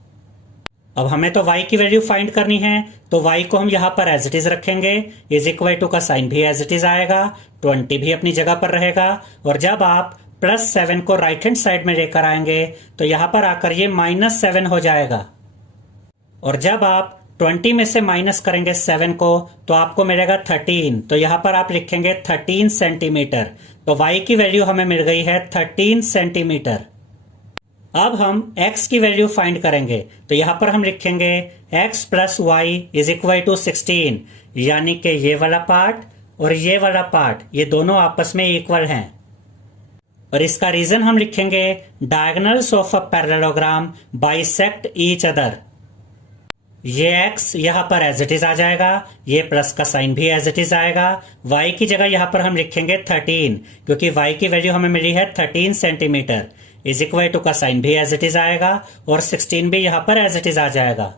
अब हमें तो y की वैल्यू फाइंड करनी है, तो y को हम यहां पर एज इट इज रखेंगे, इज इक्वल टू का साइन भी एज इट इज आएगा, 20 भी अपनी जगह पर रहेगा, और जब आप +7 को राइट हैंड साइड में लेकर आएंगे तो यहां पर आकर ये -7 हो जाएगा, और जब आप 20 में से माइनस करेंगे 7 को तो आपको मिलेगा 13, तो यहां पर आप लिखेंगे 13 सेंटीमीटर। तो y की वैल्यू हमें मिल गई है 13 सेंटीमीटर। अब हम x की वैल्यू फाइंड करेंगे, तो यहां पर हम लिखेंगे x + y is equal to 16, यानी कि ये वाला पार्ट और ये वाला पार्ट ये दोनों आपस में इक्वल हैं। और इसका रीजन हम लिखेंगे diagonals of a parallelogram bisect each other. ये x यहां पर एज इट इज आ जाएगा, ये प्लस का साइन भी एज इट इज आएगा, y की जगह यहां पर हम लिखेंगे 13, क्योंकि y की वैल्यू हमें मिली है 13 सेंटीमीटर, इज इक्वल टू का साइन भी एज इट इज आएगा, और 16 भी यहां पर एज इट इज आ जाएगा।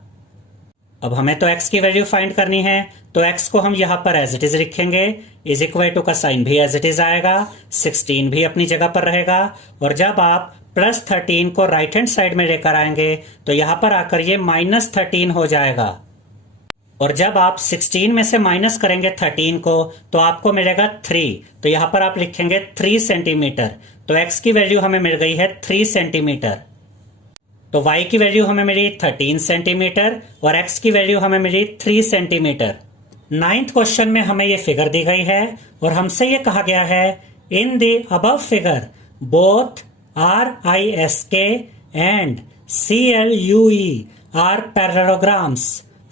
अब हमें तो x की वैल्यू फाइंड करनी है, तो x को हम यहां पर एज इट इज लिखेंगे, इज इक्वल टू का साइन भी एज इट इज आएगा, 16 भी अपनी जगह पर रहेगा, और जब आप +13 को राइट हैंड साइड में लेकर आएंगे तो यहां पर आकर ये -13 हो जाएगा, और जब आप 16 में से माइनस करेंगे 13 को तो आपको मिलेगा 3, तो यहां पर आप लिखेंगे 3 सेंटीमीटर। तो x की वैल्यू हमें मिल गई है 3 सेंटीमीटर, तो y की वैल्यू हमें मिली 13 सेंटीमीटर और x की वैल्यू हमें मिली 3 सेंटीमीटर। 9th क्वेश्चन में हमें ये फिगर दी गई है और हमसे ये कहा गया है in the above figure both RISK and CLUE are parallelograms.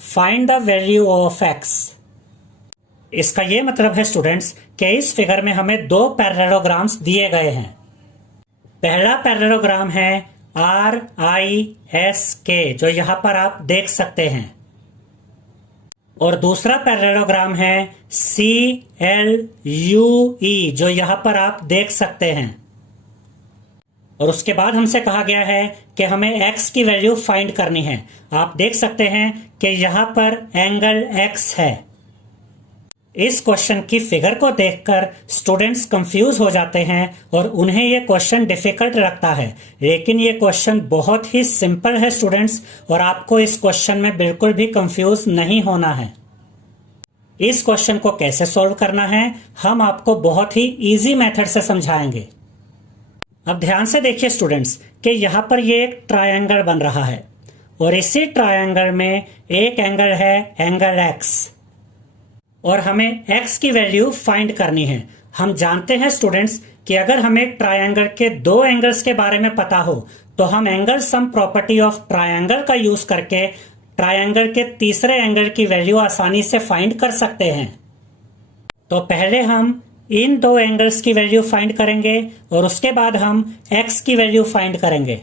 Find the value of x. इसका ये मतलब है स्टूडेंट्स कि इस फिगर में हमें दो पैरेललोग्राम्स दिए गए हैं। पहला पैरेललोग्राम है RISK जो यहां पर आप देख सकते हैं, और दूसरा पैरेललोग्राम है CLUE जो यहां पर आप देख सकते हैं। और उसके बाद हमसे कहा गया है कि हमें x की वैल्यू फाइंड करनी है। आप देख सकते हैं कि यहां पर एंगल x है। इस क्वेश्चन की फिगर को देखकर स्टूडेंट्स कंफ्यूज हो जाते हैं और उन्हें यह क्वेश्चन डिफिकल्ट लगता है, लेकिन यह क्वेश्चन बहुत ही सिंपल है स्टूडेंट्स, और आपको इस क्वेश्चन में बिल्कुल भी कंफ्यूज नहीं होना है। इस क्वेश्चन को कैसे सॉल्व करना है हम आपको बहुत ही इजी मेथड से समझाएंगे। अब ध्यान से देखिए स्टूडेंट्स कि यहां पर ये एक ट्रायंगल बन रहा है, और इसी ट्रायंगल में एक एंगल है एंगल x, और हमें x की वैल्यू फाइंड करनी है। हम जानते हैं स्टूडेंट्स कि अगर हमें ट्रायंगल के दो एंगल्स के बारे में पता हो तो हम angle sum property of triangle का यूज करके ट्रायंगल के तीसरे एंगल की वैल्यू आसानी से फाइंड कर सकते हैं। तो पहले हम इन दो एंगल्स की वैल्यू फाइंड करेंगे और उसके बाद हम x की वैल्यू फाइंड करेंगे।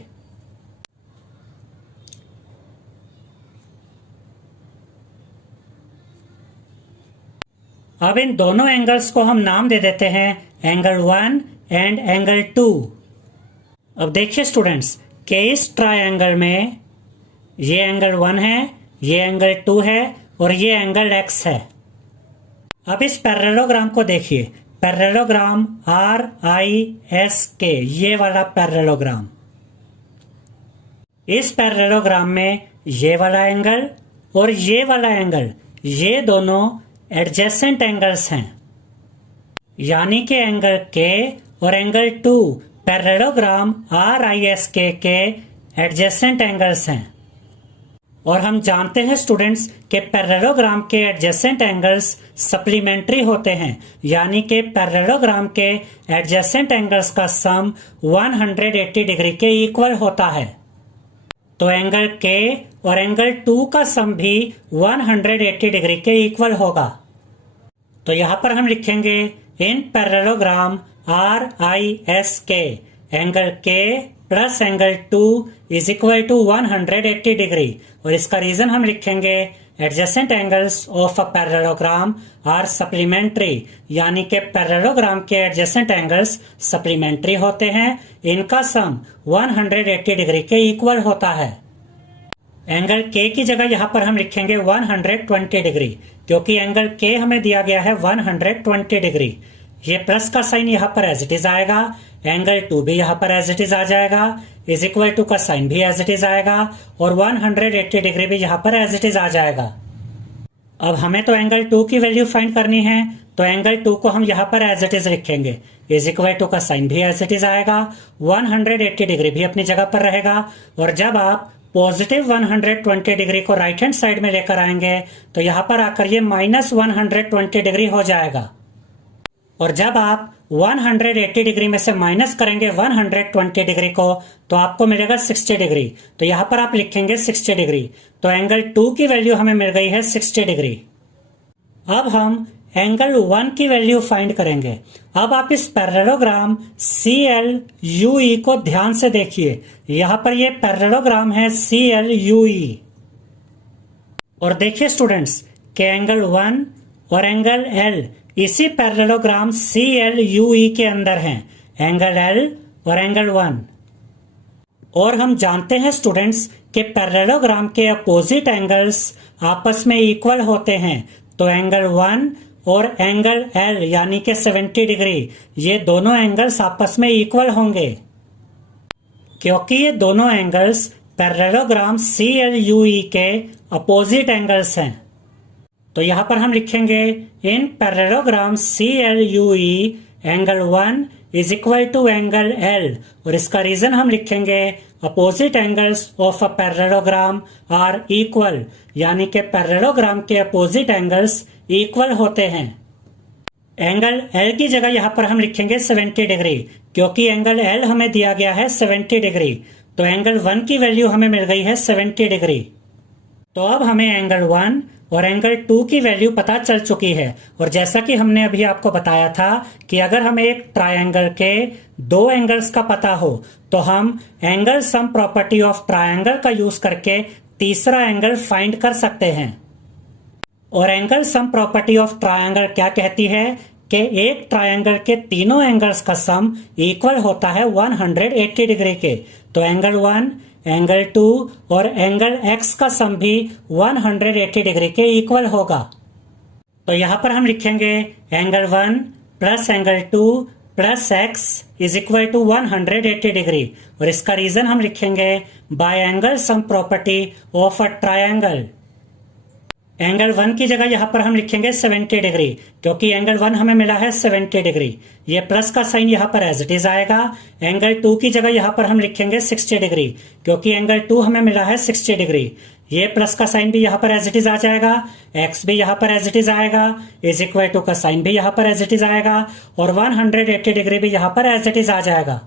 अब इन दोनों एंगल्स को हम नाम दे देते हैं एंगल 1 एंड एंगल 2। अब देखिए स्टूडेंट्स कि इस ट्रायंगल में ये एंगल 1 है, ये एंगल 2 है और ये एंगल x है। अब इस पैरेललोग्राम को देखिए, पैरेललोग्राम RISK, ये वाला पैरेललोग्राम। इस पैरेललोग्राम में ये वाला एंगल और ये वाला एंगल ये दोनों एडजेसेंट एंगल्स हैं, यानी कि एंगल K और एंगल 2 पैरेललोग्राम RISK के एडजेसेंट एंगल्स हैं। और हम जानते हैं स्टूडेंट्स कि पैरेललोग्राम के एडजेसेंट एंगल्स सप्लीमेंट्री होते हैं, यानी कि पैरेललोग्राम के एडजेसेंट एंगल्स का सम 180 डिग्री के इक्वल होता है। तो एंगल K और एंगल 2 का सम भी 180 डिग्री के इक्वल होगा। तो यहां पर हम लिखेंगे in parallelogram RISK angle K plus angle 2 is equal to 180 degree, और इसका रीजन हम लिखेंगे adjacent angles of a parallelogram are supplementary, यानी कि पैरेललोग्राम के एडजेसेंट एंगल्स सप्लीमेंट्री होते हैं, इनका सम 180 डिग्री के इक्वल होता है। एंगल के की जगह यहां पर हम लिखेंगे 120 डिग्री, क्योंकि एंगल के हमें दिया गया है 120 डिग्री। ये प्लस का साइन यहां पर एज इट इज आएगा, एंगल 2 भी यहां पर एज इट इज आ जाएगा, इज इक्वल टू का साइन भी एज इट इज आएगा और 180 डिग्री भी यहां पर एज इट इज आ जाएगा। अब हमें तो एंगल 2 की वैल्यू फाइंड करनी है, तो एंगल 2 को हम यहां पर एज इट इज लिखेंगे, इज इक्वल टू का साइन भी एज इट इज आएगा, 180 डिग्री भी अपनी जगह पर रहेगा। और जब आप पॉजिटिव 120 डिग्री को राइट हैंड साइड में लेकर आएंगे तो यहां पर आकर ये माइनस 120 डिग्री हो जाएगा। और जब आप 180 डिग्री में से माइनस करेंगे 120 डिग्री को तो आपको मिलेगा 60 डिग्री, तो यहां पर आप लिखेंगे 60 डिग्री। तो एंगल 2 की वैल्यू हमें मिल गई है 60 डिग्री। अब हम एंगल 1 की वैल्यू फाइंड करेंगे। अब आप इस पैरेललोग्राम CLUE को ध्यान से देखिए, यहां पर ये पैरेललोग्राम है CLUE। और देखिए स्टूडेंट्स कि एंगल 1 और एंगल L इसी पैरेललोग्राम CLUE के अंदर हैं, एंगल L और एंगल 1। और हम जानते हैं स्टूडेंट्स कि पैरेललोग्राम के अपोजिट एंगल्स आपस में इक्वल होते हैं, तो एंगल 1 और एंगल L यानी कि 70 डिग्री, ये दोनों एंगल्स आपस में इक्वल होंगे, क्योंकि ये दोनों एंगल्स पैरेललोग्राम CLUE के अपोजिट एंगल्स हैं। तो यहां पर हम लिखेंगे in parallelogram CLUE angle 1 is equal to angle L, और इसका रीजन हम लिखेंगे opposite angles of a parallelogram are equal, यानी कि पैरेललोग्राम के अपोजिट एंगल्स इक्वल होते हैं। एंगल L की जगह यहां पर हम लिखेंगे 70 डिग्री, क्योंकि एंगल L हमें दिया गया है 70 डिग्री, तो एंगल 1 की वैल्यू हमें मिल गई है 70 डिग्री। तो अब हमें एंगल 1 और एंगल 2 की वैल्यू पता चल चुकी है। और जैसा कि हमने अभी आपको बताया था कि अगर हमें एक ट्रायंगल के 2 एंगल्स का पता हो तो हम angle sum property of triangle का यूज करके तीसरा एंगल फाइंड कर सकते हैं। और angle sum property of triangle क्या कहती है कि एक ट्रायंगल के तीनों एंगल्स का सम इक्वल होता है 180 डिग्री के। तो एंगल 1, एंगल 2 और एंगल X का सम भी 180 डिग्री के इक्वल होगा। तो यहां पर हम लिखेंगे angle 1 plus angle 2 plus X is equal to 180 degree, और इसका रीजन हम लिखेंगे by angle sum property of a triangle. Angle 1 की जगह यहां पर हम लिखेंगे 70 डिग्री, क्योंकि एंगल 1 हमें मिला है 70 डिग्री। ये प्लस का साइन यहां पर एज इट इज आएगा। एंगल 2 की जगह यहां पर हम लिखेंगे 60 डिग्री, क्योंकि एंगल 2 हमें मिला है 60 डिग्री। ये प्लस का साइन भी यहां पर एज इट इज आ जाएगा, एक्स भी यहां पर एज इट इज आएगा, इज इक्वल टू का साइन भी यहां पर एज इट इज आएगा और 180 डिग्री भी यहां पर एज इट इज आ जाएगा।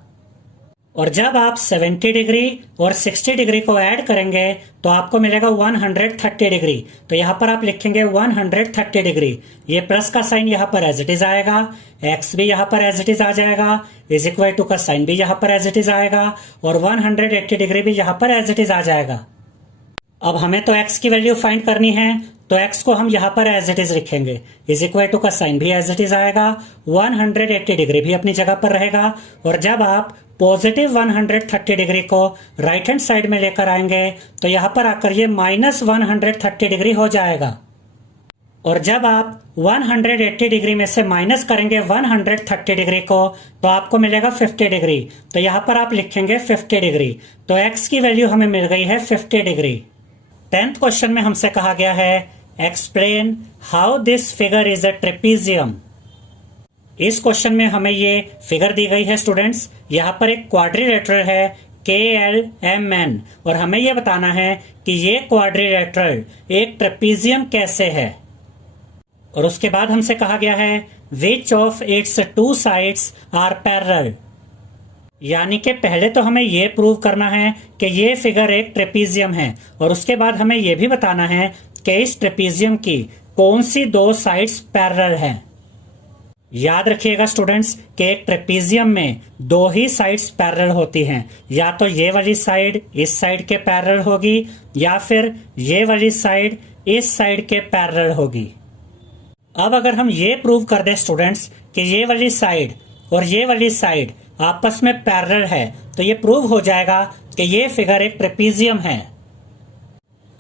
और जब आप 70 डिग्री और 60 डिग्री को ऐड करेंगे तो आपको मिलेगा 130 डिग्री। तो यहां पर आप लिखेंगे 130 डिग्री। ये प्लस का साइन यहां पर एज इट इज आएगा, एक्स भी यहां पर एज इट इज आ जाएगा, इज इक्वल टू का साइन भी यहां पर एज इट इज आएगा और 180 डिग्री भी यहां पर एज इट इज आ जाएगा। अब हमें तो x की वैल्यू फाइंड करनी है, तो x को हम यहां पर एज इट इज लिखेंगे, इज इक्वल टू का साइन भी एज इट इज आएगा, 180 डिग्री भी अपनी जगह पर रहेगा। और जब आप पॉजिटिव 130 डिग्री को राइट हैंड साइड में लेकर आएंगे तो यहां पर आकर ये माइनस 130 डिग्री हो जाएगा। और जब आप 180 डिग्री में से माइनस करेंगे 130 डिग्री को तो आपको मिलेगा 50 डिग्री। तो यहां पर आप लिखेंगे 50 डिग्री। तो x की वैल्यू हमें मिल गई है 50 डिग्री। 10th क्वेश्चन में हमसे कहा गया है explain how this figure is a trapezium. इस क्वेश्चन में हमें ये फिगर दी गई है स्टूडेंट्स। यहाँ पर एक क्वाड्रिलेटरल है KLMN और हमें यह बताना है कि ये क्वाड्रिलेटरल एक ट्रेपीजियम कैसे है। और उसके बाद हमसे कहा गया है which of its 2 sides are parallel, यानी कि पहले तो हमें ये प्रूव करना है कि ये फिगर एक ट्रेपीजियम है और उसके बाद हमें यह भी बताना है कि इस ट्रेपीजियम की कौन सी 2 साइड्स पैरेलल हैं। याद रखिएगा स्टूडेंट्स कि एक ट्रेपीजियम में 2 ही साइड्स पैरेलल होती हैं, या तो ये वाली साइड इस साइड के पैरेलल होगी या फिर ये वाली साइड इस साइड के पैरेलल होगी। अब अगर हम ये प्रूव कर दें स्टूडेंट्स कि ये वाली साइड और ये वाली साइड आपस में पैरेलल है तो ये प्रूव हो जाएगा कि ये फिगर एक ट्रेपीजियम है।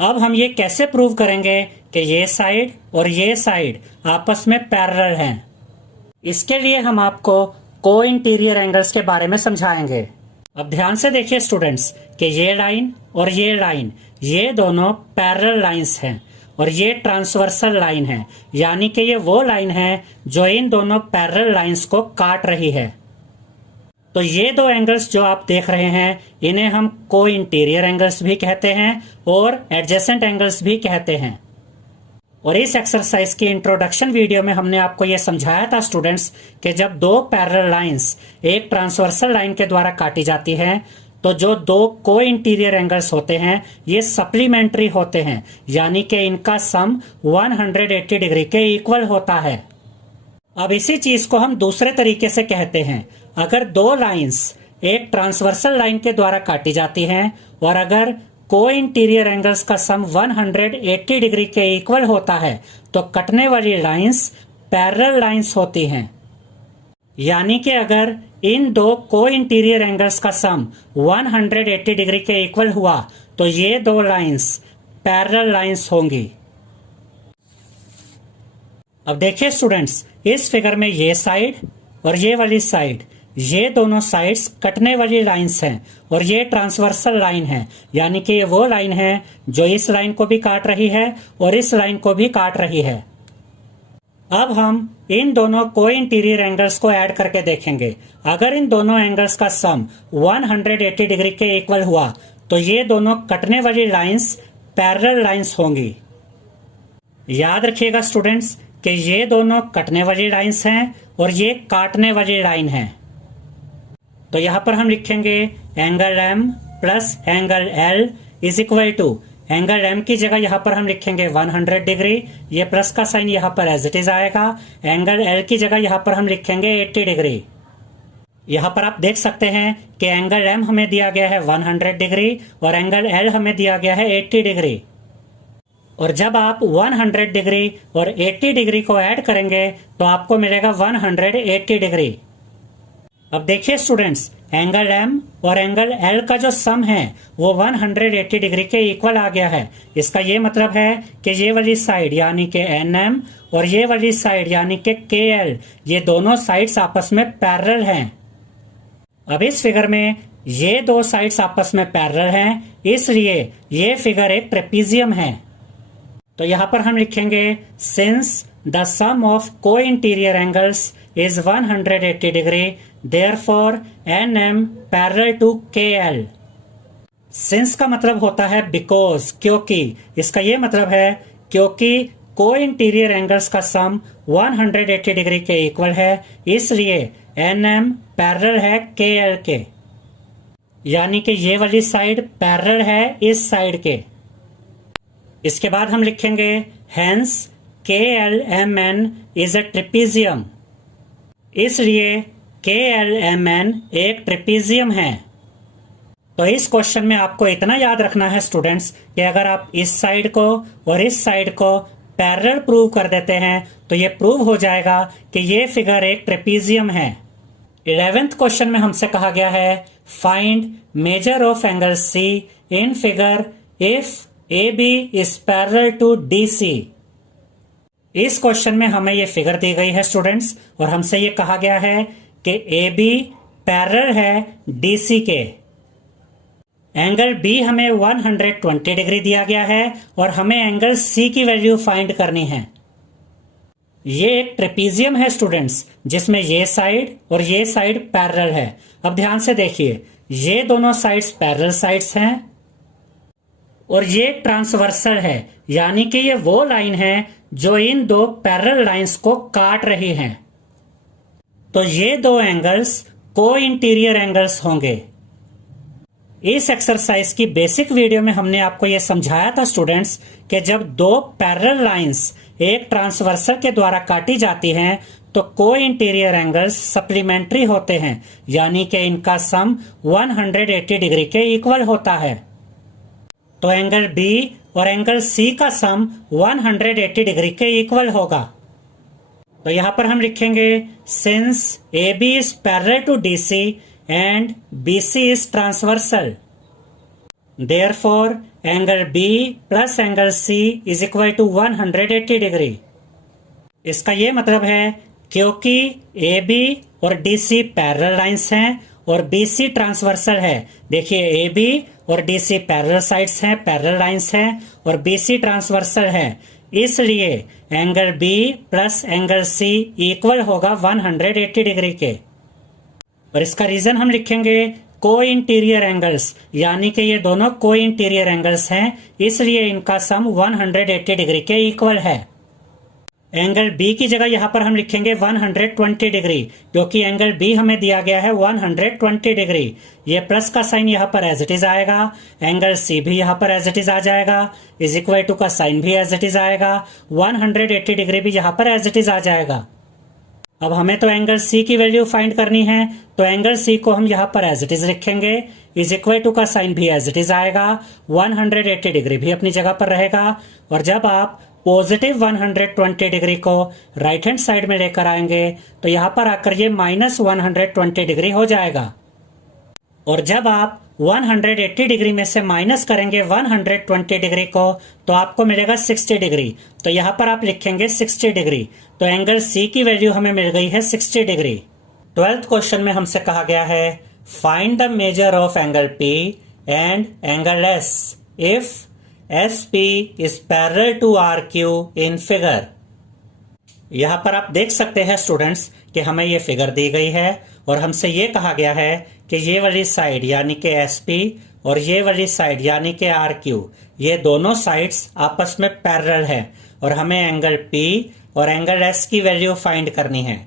अब हम ये कैसे प्रूव करेंगे कि ये साइड और ये साइड आपस में पैरेलल हैं? इसके लिए हम आपको को इंटीरियर एंगल्स के बारे में समझाएंगे। अब ध्यान से देखिए स्टूडेंट्स कि ये लाइन और ये लाइन ये दोनों पैरेलल लाइंस हैं और ये ट्रांसवर्सल लाइन है, यानी कि ये वो लाइन है जो इन दोनों पैरेलल लाइंस को काट रही है। तो ये दो एंगल्स जो आप देख रहे हैं इन्हें हम को इंटीरियर एंगल्स भी कहते हैं और एडजेसेंट एंगल्स भी कहते हैं। और इस एक्सरसाइज की इंट्रोडक्शन वीडियो में हमने आपको यह समझाया था स्टूडेंट्स कि जब दो पैरेलल लाइंस एक ट्रांसवर्सल लाइन के द्वारा काटी जाती हैं तो जो दो को इंटीरियर एंगल्स होते हैं ये सप्लीमेंट्री होते हैं, यानी कि इनका सम 180 डिग्री के इक्वल होता है। अब इसी चीज को हम दूसरे तरीके से कहते हैं। अगर दो लाइंस एक ट्रांसवर्सल लाइन के द्वारा काटी जाती हैं और अगर को इंटीरियर एंगल्स का सम 180 डिग्री के इक्वल होता है तो कटने वाली लाइंस पैरेलल लाइंस होती हैं। यानी कि अगर इन दो को इंटीरियर एंगल्स का सम 180 डिग्री के इक्वल हुआ तो ये दो लाइंस पैरेलल लाइंस होंगी। अब देखिए स्टूडेंट्स, इस फिगर में ये साइड और ये वाली साइड ये दोनों साइड्स कटने वाली लाइंस हैं और ये ट्रांसवर्सल लाइन है, यानी कि ये वो लाइन है जो इस लाइन को भी काट रही है और इस लाइन को भी काट रही है। अब हम इन दोनों को इंटीरियर एंगल्स को ऐड करके देखेंगे। अगर इन दोनों एंगल्स का सम 180 डिग्री के इक्वल हुआ तो ये दोनों कटने वाली लाइंस पैरेलल लाइंस होंगी। याद रखिएगा स्टूडेंट्स कि ये दोनों कटने वाली लाइंस हैं और ये काटने वाली लाइन है। तो यहां पर हम लिखेंगे angle M plus angle L is equal to angle M की जगह यहां पर हम लिखेंगे 100 डिग्री, ये प्लस का साइन यहां पर एज इट इज आएगा। एंगल L की जगह यहां पर हम लिखेंगे 80 डिग्री। यहां पर आप देख सकते हैं कि एंगल M हमें दिया गया है 100 डिग्री और एंगल L हमें दिया गया है 80 डिग्री। और जब आप 100 डिग्री और 80 डिग्री को ऐड करेंगे तो आपको मिलेगा 180 डिग्री। अब देखिए स्टूडेंट्स, एंगल M और एंगल L का जो सम है वो 180 डिग्री के इक्वल आ गया है। इसका ये मतलब है कि ये वाली साइड यानी कि NM और ये वाली साइड यानी कि KL ये दोनों साइड्स आपस में पैरेलल हैं। अब इस फिगर में ये दो साइड्स आपस में पैरेलल हैं, इसलिए ये फिगर एक ट्रेपीजियम है। तो यहां पर हम लिखेंगे since the sum of co-interior angles is 180 degree therefore NM parallel to KL। Since का मतलब होता है बिकॉज, क्योंकि। इसका ये मतलब है क्योंकि को इंटीरियर एंगल्स का सम 180 डिग्री के इक्वल है, इसलिए NM पैरेलल है KL के, यानी कि ये वाली साइड पैरेलल है इस साइड के। इसके बाद हम लिखेंगे hence KLMN is a trapezium, इसलिए KLMN एक ट्रेपीजियम है। तो इस क्वेश्चन में आपको इतना याद रखना है स्टूडेंट्स कि अगर आप इस साइड को और इस साइड को पैरेलल प्रूव कर देते हैं तो ये प्रूव हो जाएगा कि ये फिगर एक ट्रेपीजियम है। 11th क्वेश्चन में हमसे कहा गया है find measure of angle C in figure if AB is parallel to DC। इस क्वेश्चन में हमें ये फिगर दी गई है स्टूडेंट्स और हमसे ये कहा गया है कि AB पैरेलल है DC के। एंगल B हमें 120 डिग्री दिया गया है और हमें एंगल C की वैल्यू फाइंड करनी है। ये एक ट्रेपीजियम है स्टूडेंट्स जिसमें ये साइड और ये साइड पैरेलल है। अब ध्यान से देखिए, ये दोनों साइड्स पैरेलल साइड्स हैं और ये ट्रांसवर्सल है, यानी कि ये वो लाइन है जो इन दो पैरेलल लाइंस को काट रही हैं। तो ये दो एंगल्स को इंटीरियर एंगल्स होंगे। इस एक्सरसाइज की बेसिक वीडियो में हमने आपको यह समझाया था स्टूडेंट्स कि जब दो पैरेलल लाइंस एक ट्रांसवर्सल के द्वारा काटी जाती हैं तो को इंटीरियर एंगल्स सप्लीमेंट्री होते हैं, यानी कि इनका सम 180 डिग्री के इक्वल होता है। तो एंगल B और एंगल C का सम 180 डिग्री के इक्वल होगा। तो यहां पर हम लिखेंगे since AB is parallel to DC and BC is transversal. Therefore, angle B plus angle C is equal to 180 degree. इसका ये मतलब है क्योंकि AB और DC पैरेलल लाइंस हैं और BC ट्रांसवर्सल है। देखिए AB और DC पैरेलल साइड्स हैं, पैरेलल लाइंस हैं और BC ट्रांसवर्सल है, इसलिए angle B plus angle C equal होगा 180 डिग्री के। और इसका रीजन हम लिखेंगे को इंटीरियर एंगल्स, यानी कि ये दोनों को इंटीरियर एंगल्स हैं, इसलिए इनका सम 180 डिग्री के इक्वल है। एंगल B की जगह यहां पर हम लिखेंगे 120 डिग्री, क्योंकि एंगल B हमें दिया गया है 120 डिग्री। ये प्लस का साइन यहां पर एज इट इज आएगा, एंगल C भी यहां पर एज इट इज आ जाएगा, इज इक्वल टू का साइन भी एज इट इज आएगा, 180 डिग्री भी यहां पर एज इट इज आ जाएगा। अब हमें तो एंगल C की वैल्यू फाइंड करनी है, तो एंगल C को हम यहां पर एज इट इज लिखेंगे, इज इक्वल टू का साइन भी एज इट इज आएगा, 180 डिग्री भी अपनी जगह पर रहेगा। और जब आप पॉजिटिव 120 डिग्री को राइट हैंड साइड में लेकर आएंगे तो यहां पर आकर ये माइनस 120 डिग्री हो जाएगा। और जब आप 180 डिग्री में से माइनस करेंगे 120 डिग्री को तो आपको मिलेगा 60 डिग्री, तो यहां पर आप लिखेंगे 60 डिग्री। तो एंगल C की वैल्यू हमें मिल गई है 60 डिग्री। 12th क्वेश्चन में हमसे कहा गया है find the major of angle P and angle S if SP is parallel to RQ in figure। यहां पर आप देख सकते हैं स्टूडेंट्स कि हमें ये फिगर दी गई है और हमसे ये कहा गया है कि ये वाली साइड यानी कि SP और ये वाली साइड यानी कि RQ, ये दोनों साइड्स आपस में पैरेलल है और हमें एंगल P और एंगल S की वैल्यू फाइंड करनी है।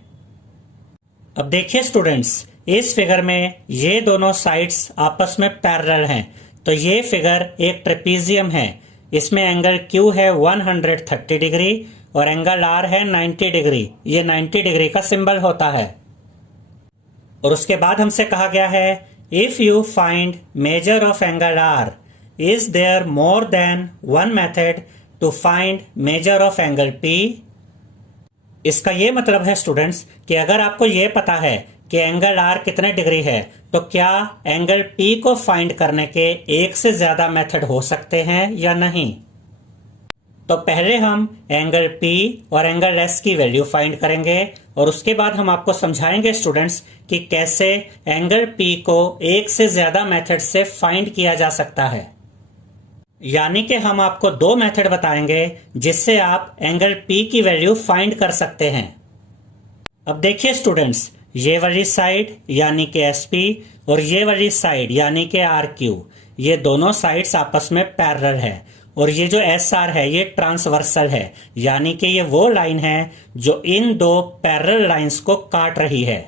अब देखिए स्टूडेंट्स, इस फिगर में ये दोनों साइड्स आपस में पैरेलल हैं, तो ये फिगर एक ट्रेपीजियम है। इसमें एंगल Q है 130 डिग्री और एंगल R है 90 डिग्री। ये 90 डिग्री का सिंबल होता है। और उसके बाद हमसे कहा गया है if you find measure of angle R is there more than one method to find measure of angle P। इसका ये मतलब है स्टूडेंट्स कि अगर आपको ये पता है कि एंगल R कितने डिग्री है तो क्या एंगल P को फाइंड करने के एक से ज्यादा मेथड हो सकते हैं या नहीं। तो पहले हम एंगल P और एंगल S की वैल्यू फाइंड करेंगे और उसके बाद हम आपको समझाएंगे स्टूडेंट्स कि कैसे एंगल P को एक से ज्यादा मेथड से फाइंड किया जा सकता है। यानी कि हम आपको दो मेथड बताएंगे जिससे आप एंगल P की वैल्यू फाइंड कर सकते हैं। अब देखिए स्टूडेंट्स, ये वाली साइड यानी कि SP और ये वाली साइड यानी कि RQ, ये दोनों साइड्स आपस में पैरेलल है और ये जो SR है ये ट्रांसवर्सल है, यानी कि ये वो लाइन है जो इन दो पैरेलल लाइंस को काट रही है।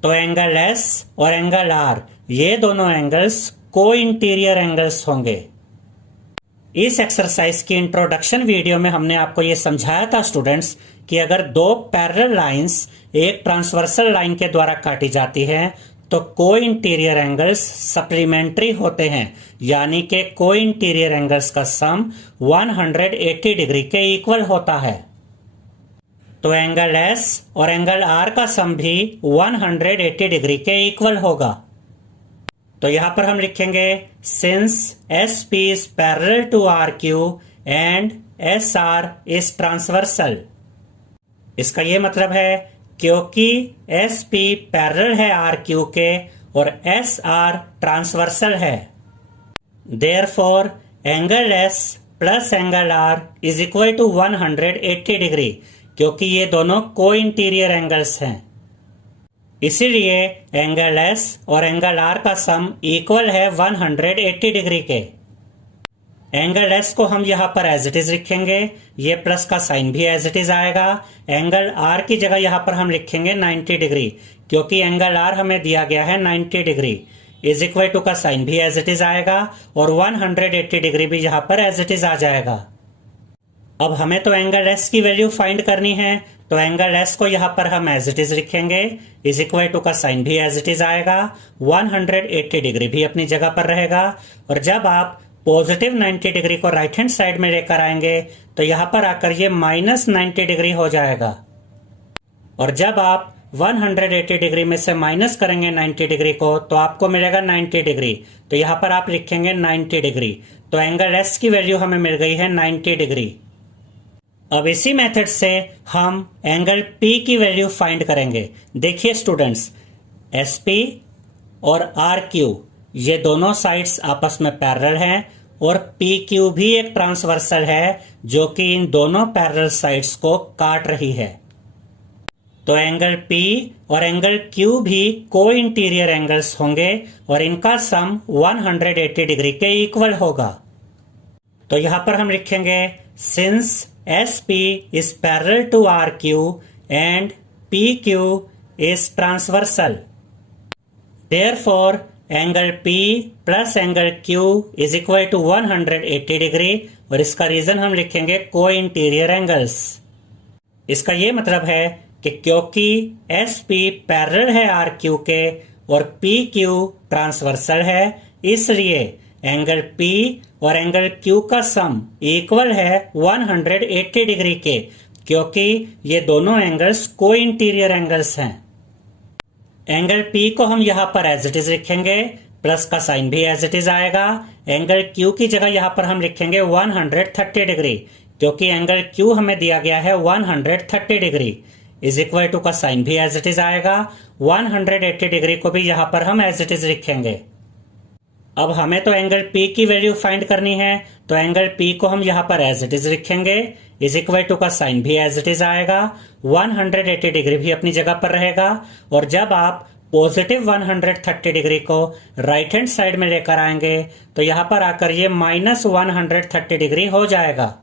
तो एंगल S और एंगल R ये दोनों एंगल्स को इंटीरियर एंगल्स होंगे। इस एक्सरसाइज की इंट्रोडक्शन वीडियो में हमने आपको ये समझाया था स्टूडेंट्स कि अगर दो पैरेलल लाइंस एक ट्रांसवर्सल लाइन के द्वारा काटी जाती है तो को इंटीरियर एंगल्स सप्लीमेंट्री होते हैं, यानी कि को इंटीरियर एंगल्स का सम 180 डिग्री के इक्वल होता है। तो एंगल S और एंगल R का सम भी 180 डिग्री के इक्वल होगा। तो यहां पर हम लिखेंगे since SP is parallel to RQ and SR is transversal। इसका यह मतलब है क्योंकि SP पैरेलल है RQ के और SR ट्रांसवर्सल है, therefore angle S plus angle R is equal to 180 degree, क्योंकि ये दोनों को इंटीरियर एंगल्स हैं। इसीलिए एंगल S और एंगल R का सम इक्वल है 180 डिग्री के। एंगल S को हम यहाँ पर एज इट इज लिखेंगे, ये प्लस का साइन भी एज इट इज आएगा। एंगल R की जगह यहाँ पर हम लिखेंगे 90 डिग्री, क्योंकि एंगल R हमें दिया गया है 90 डिग्री। इज इक्वल टू का साइन भी एज इट इज आएगा और 180 डिग्री भी यहाँ पर एज इट इज आ जाएगा। अब हमें तो एंगल S की वैल्यू फाइंड करनी है, तो एंगल S को यहाँ पर हम एज इट इज लिखेंगे, इज इक्वल टू का साइन भी एज इट इज आएगा, 180 डिग्री भी अपनी जगह पर रहेगा। और जब आप पॉजिटिव 90 डिग्री को राइट हैंड साइड में लेकर आएंगे तो यहाँ पर आकर ये माइनस 90 डिग्री हो जाएगा। और जब आप 180 डिग्री में से माइनस करेंगे 90 डिग्री को तो आपको मिलेगा 90 डिग्री। तो यहां पर आप लिखेंगे 90 डिग्री। तो एंगल एस की वैल्यू हमें मिल गई है 90 डिग्री। अब इसी मेथड से हम एंगल पी की वैल्यू फाइंड करेंगे। देखिए स्टूडेंट्स, एस पी और आर क्यू ये दोनों साइड्स आपस में पैरेलल हैं और पी क्यू भी एक ट्रांसवर्सल है जो कि इन दोनों पैरेलल साइड्स को काट रही है। तो एंगल पी और एंगल क्यू भी को इंटीरियर एंगल्स होंगे और इनका सम 180 डिग्री के इक्वल होगा। तो यहां पर हम लिखेंगे since S P is parallel to R Q and P Q is transversal, therefore angle P plus angle Q is equal to 180 degree और इसका रीजन हम लिखेंगे को इंटीरियर एंगल्स। इसका ये मतलब है कि क्योंकि SP पैरेलल है RQ के और PQ ट्रांसवर्सल है, इसलिए एंगल P और एंगल Q का सम इक्वल है 180 डिग्री के, क्योंकि ये दोनों एंगल्स को इंटीरियर एंगल्स हैं। एंगल P को हम यहां पर एज इट इज लिखेंगे, प्लस का साइन भी एज इट इज आएगा। एंगल Q की जगह यहां पर हम लिखेंगे 130 डिग्री, क्योंकि एंगल Q हमें दिया गया है 130 डिग्री। इज इक्वल टू का साइन भी एज इट इज आएगा। 180 डिग्री को भी यहां पर हम एज इट इज लिखेंगे। अब हमें तो एंगल P की वैल्यू फाइंड करनी है, तो एंगल P को हम यहां पर एज इट इज लिखेंगे। इज इक्वल टू का साइन भी एज इट इज आएगा। 180 डिग्री भी अपनी जगह पर रहेगा और जब आप पॉजिटिव 130 डिग्री को राइट हैंड साइड में लेकर आएंगे तो यहां पर आकर ये माइनस 130 डिग्री हो जाएगा।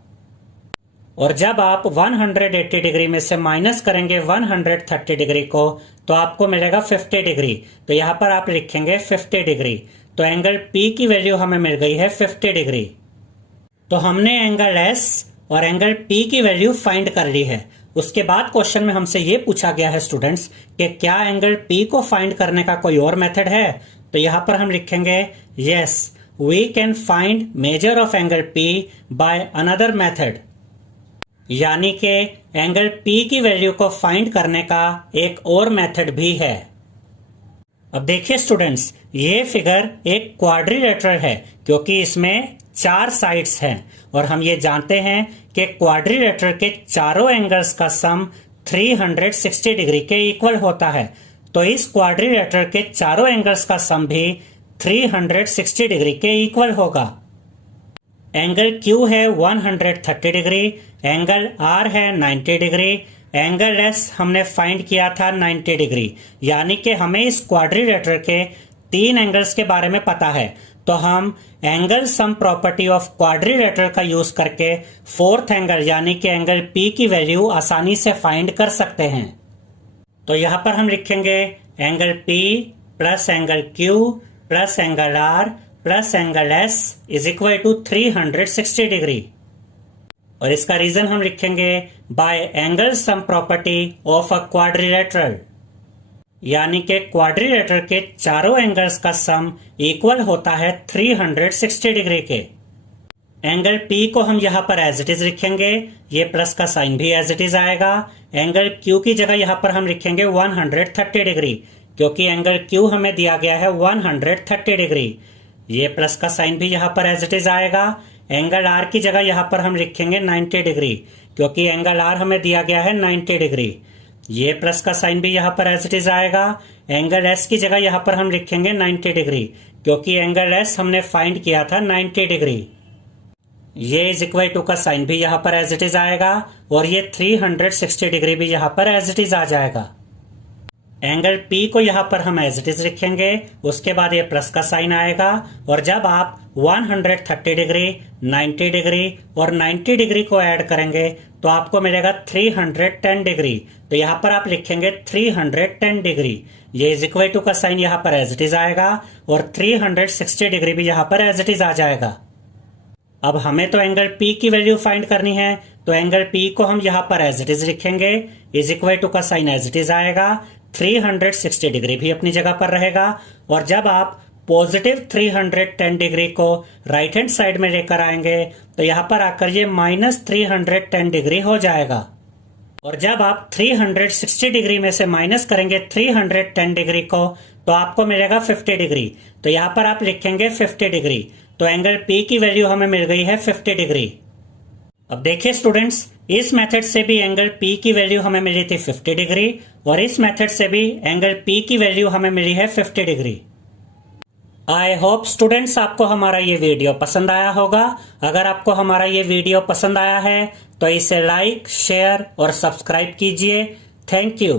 और जब आप 180 डिग्री में से माइनस करेंगे 130 डिग्री को तो आपको मिलेगा 50 डिग्री। तो यहां पर आप लिखेंगे 50 डिग्री। तो एंगल P की वैल्यू हमें मिल गई है 50 डिग्री। तो हमने एंगल S और एंगल P की वैल्यू फाइंड कर ली है। उसके बाद क्वेश्चन में हमसे ये पूछा गया है स्टूडेंट्स कि क्या एंगल P को फाइंड करने का कोई और मेथड है। तो यहां पर हम लिखेंगे yes we can find measure of angle P by another method, यानी कि एंगल P की वैल्यू को फाइंड करने का एक और मेथड भी है। अब देखिए स्टूडेंट्स, ये फिगर एक क्वाड्रिलेटरल है क्योंकि इसमें 4 साइड्स हैं और हम ये जानते हैं कि क्वाड्रिलेटरल के चारों एंगल्स का सम 360 डिग्री के इक्वल होता है। तो इस क्वाड्रिलेटरल के चारों एंगल्स का सम भी 360 डिग्री के इक्वल होगा। एंगल Q है 130 डिग्री, एंगल R है 90 डिग्री, एंगल S हमने फाइंड किया था 90 डिग्री, यानी कि हमें इस क्वाड्रिलेटरल के 3 एंगल्स के बारे में पता है। तो हम angle sum property of quadrilateral का यूज करके 4th एंगल यानी कि एंगल P की वैल्यू आसानी से फाइंड कर सकते हैं। तो यहां पर हम लिखेंगे angle P plus angle Q plus angle R plus angle S is equal to 360 degree. और इसका रीजन हम लिखेंगे by angle sum property of a quadrilateral, यानी कि क्वाड्रिलेटरल के चारों एंगल्स का सम इक्वल होता है 360 डिग्री के। एंगल P को हम यहां पर एज इट इज लिखेंगे, ये प्लस का साइन भी एज इट इज आएगा। एंगल Q की जगह यहां पर हम लिखेंगे 130 डिग्री, क्योंकि एंगल Q हमें दिया गया है 130 डिग्री। ये प्लस का साइन भी यहां पर एज इट इज आएगा। एंगल R की जगह यहां पर हम लिखेंगे 90 डिग्री, क्योंकि एंगल R हमें दिया गया है 90 डिग्री। ये प्लस का साइन भी यहां पर एज इट इज आएगा। एंगल S की जगह यहां पर हम लिखेंगे 90 डिग्री, क्योंकि एंगल S हमने फाइंड किया था 90 डिग्री। ये इज इक्वल टू का साइन भी यहां पर एज इट इज आएगा और ये 360 डिग्री भी यहां पर एज इट इज आ जाएगा। एंगल P को यहां पर हम एज इट इज लिखेंगे, उसके बाद ये प्लस का साइन आएगा और जब आप 130 डिग्री, 90 डिग्री और 90 डिग्री को ऐड करेंगे तो आपको मिलेगा 310 डिग्री। तो यहां पर आप लिखेंगे 310 डिग्री। ये इज इक्वल टू का साइन यहां पर एज इट इज आएगा और 360 डिग्री भी यहां पर एज इट इज आ जाएगा। अब हमें तो एंगल P की वैल्यू फाइंड करनी है, तो एंगल P को हम यहां पर एज इट इज लिखेंगे। इज इक्वल टू का साइन एज इट इज आएगा। 360 डिग्री भी अपनी जगह पर रहेगा और जब आप पॉजिटिव 310 डिग्री को राइट हैंड साइड में लेकर आएंगे तो यहां पर आकर ये माइनस 310 डिग्री हो जाएगा। और जब आप 360 डिग्री में से माइनस करेंगे 310 डिग्री को तो आपको मिलेगा 50 डिग्री। तो यहाँ पर आप लिखेंगे 50 डिग्री। तो एंगल P की वैल्यू हमें मिल गई है 50 डिग्री। अब देखिए स्टूडेंट्स, इस मेथड से भी एंगल P की वैल्यू हमें मिली थी 50 डिग्री और इस मेथड से भी एंगल P की वैल्यू हमें मिली है 50 डिग्री। आई होप स्टूडेंट्स आपको हमारा ये वीडियो पसंद आया होगा। अगर आपको हमारा ये वीडियो पसंद आया है तो इसे लाइक, शेयर और सब्सक्राइब कीजिए। Thank you.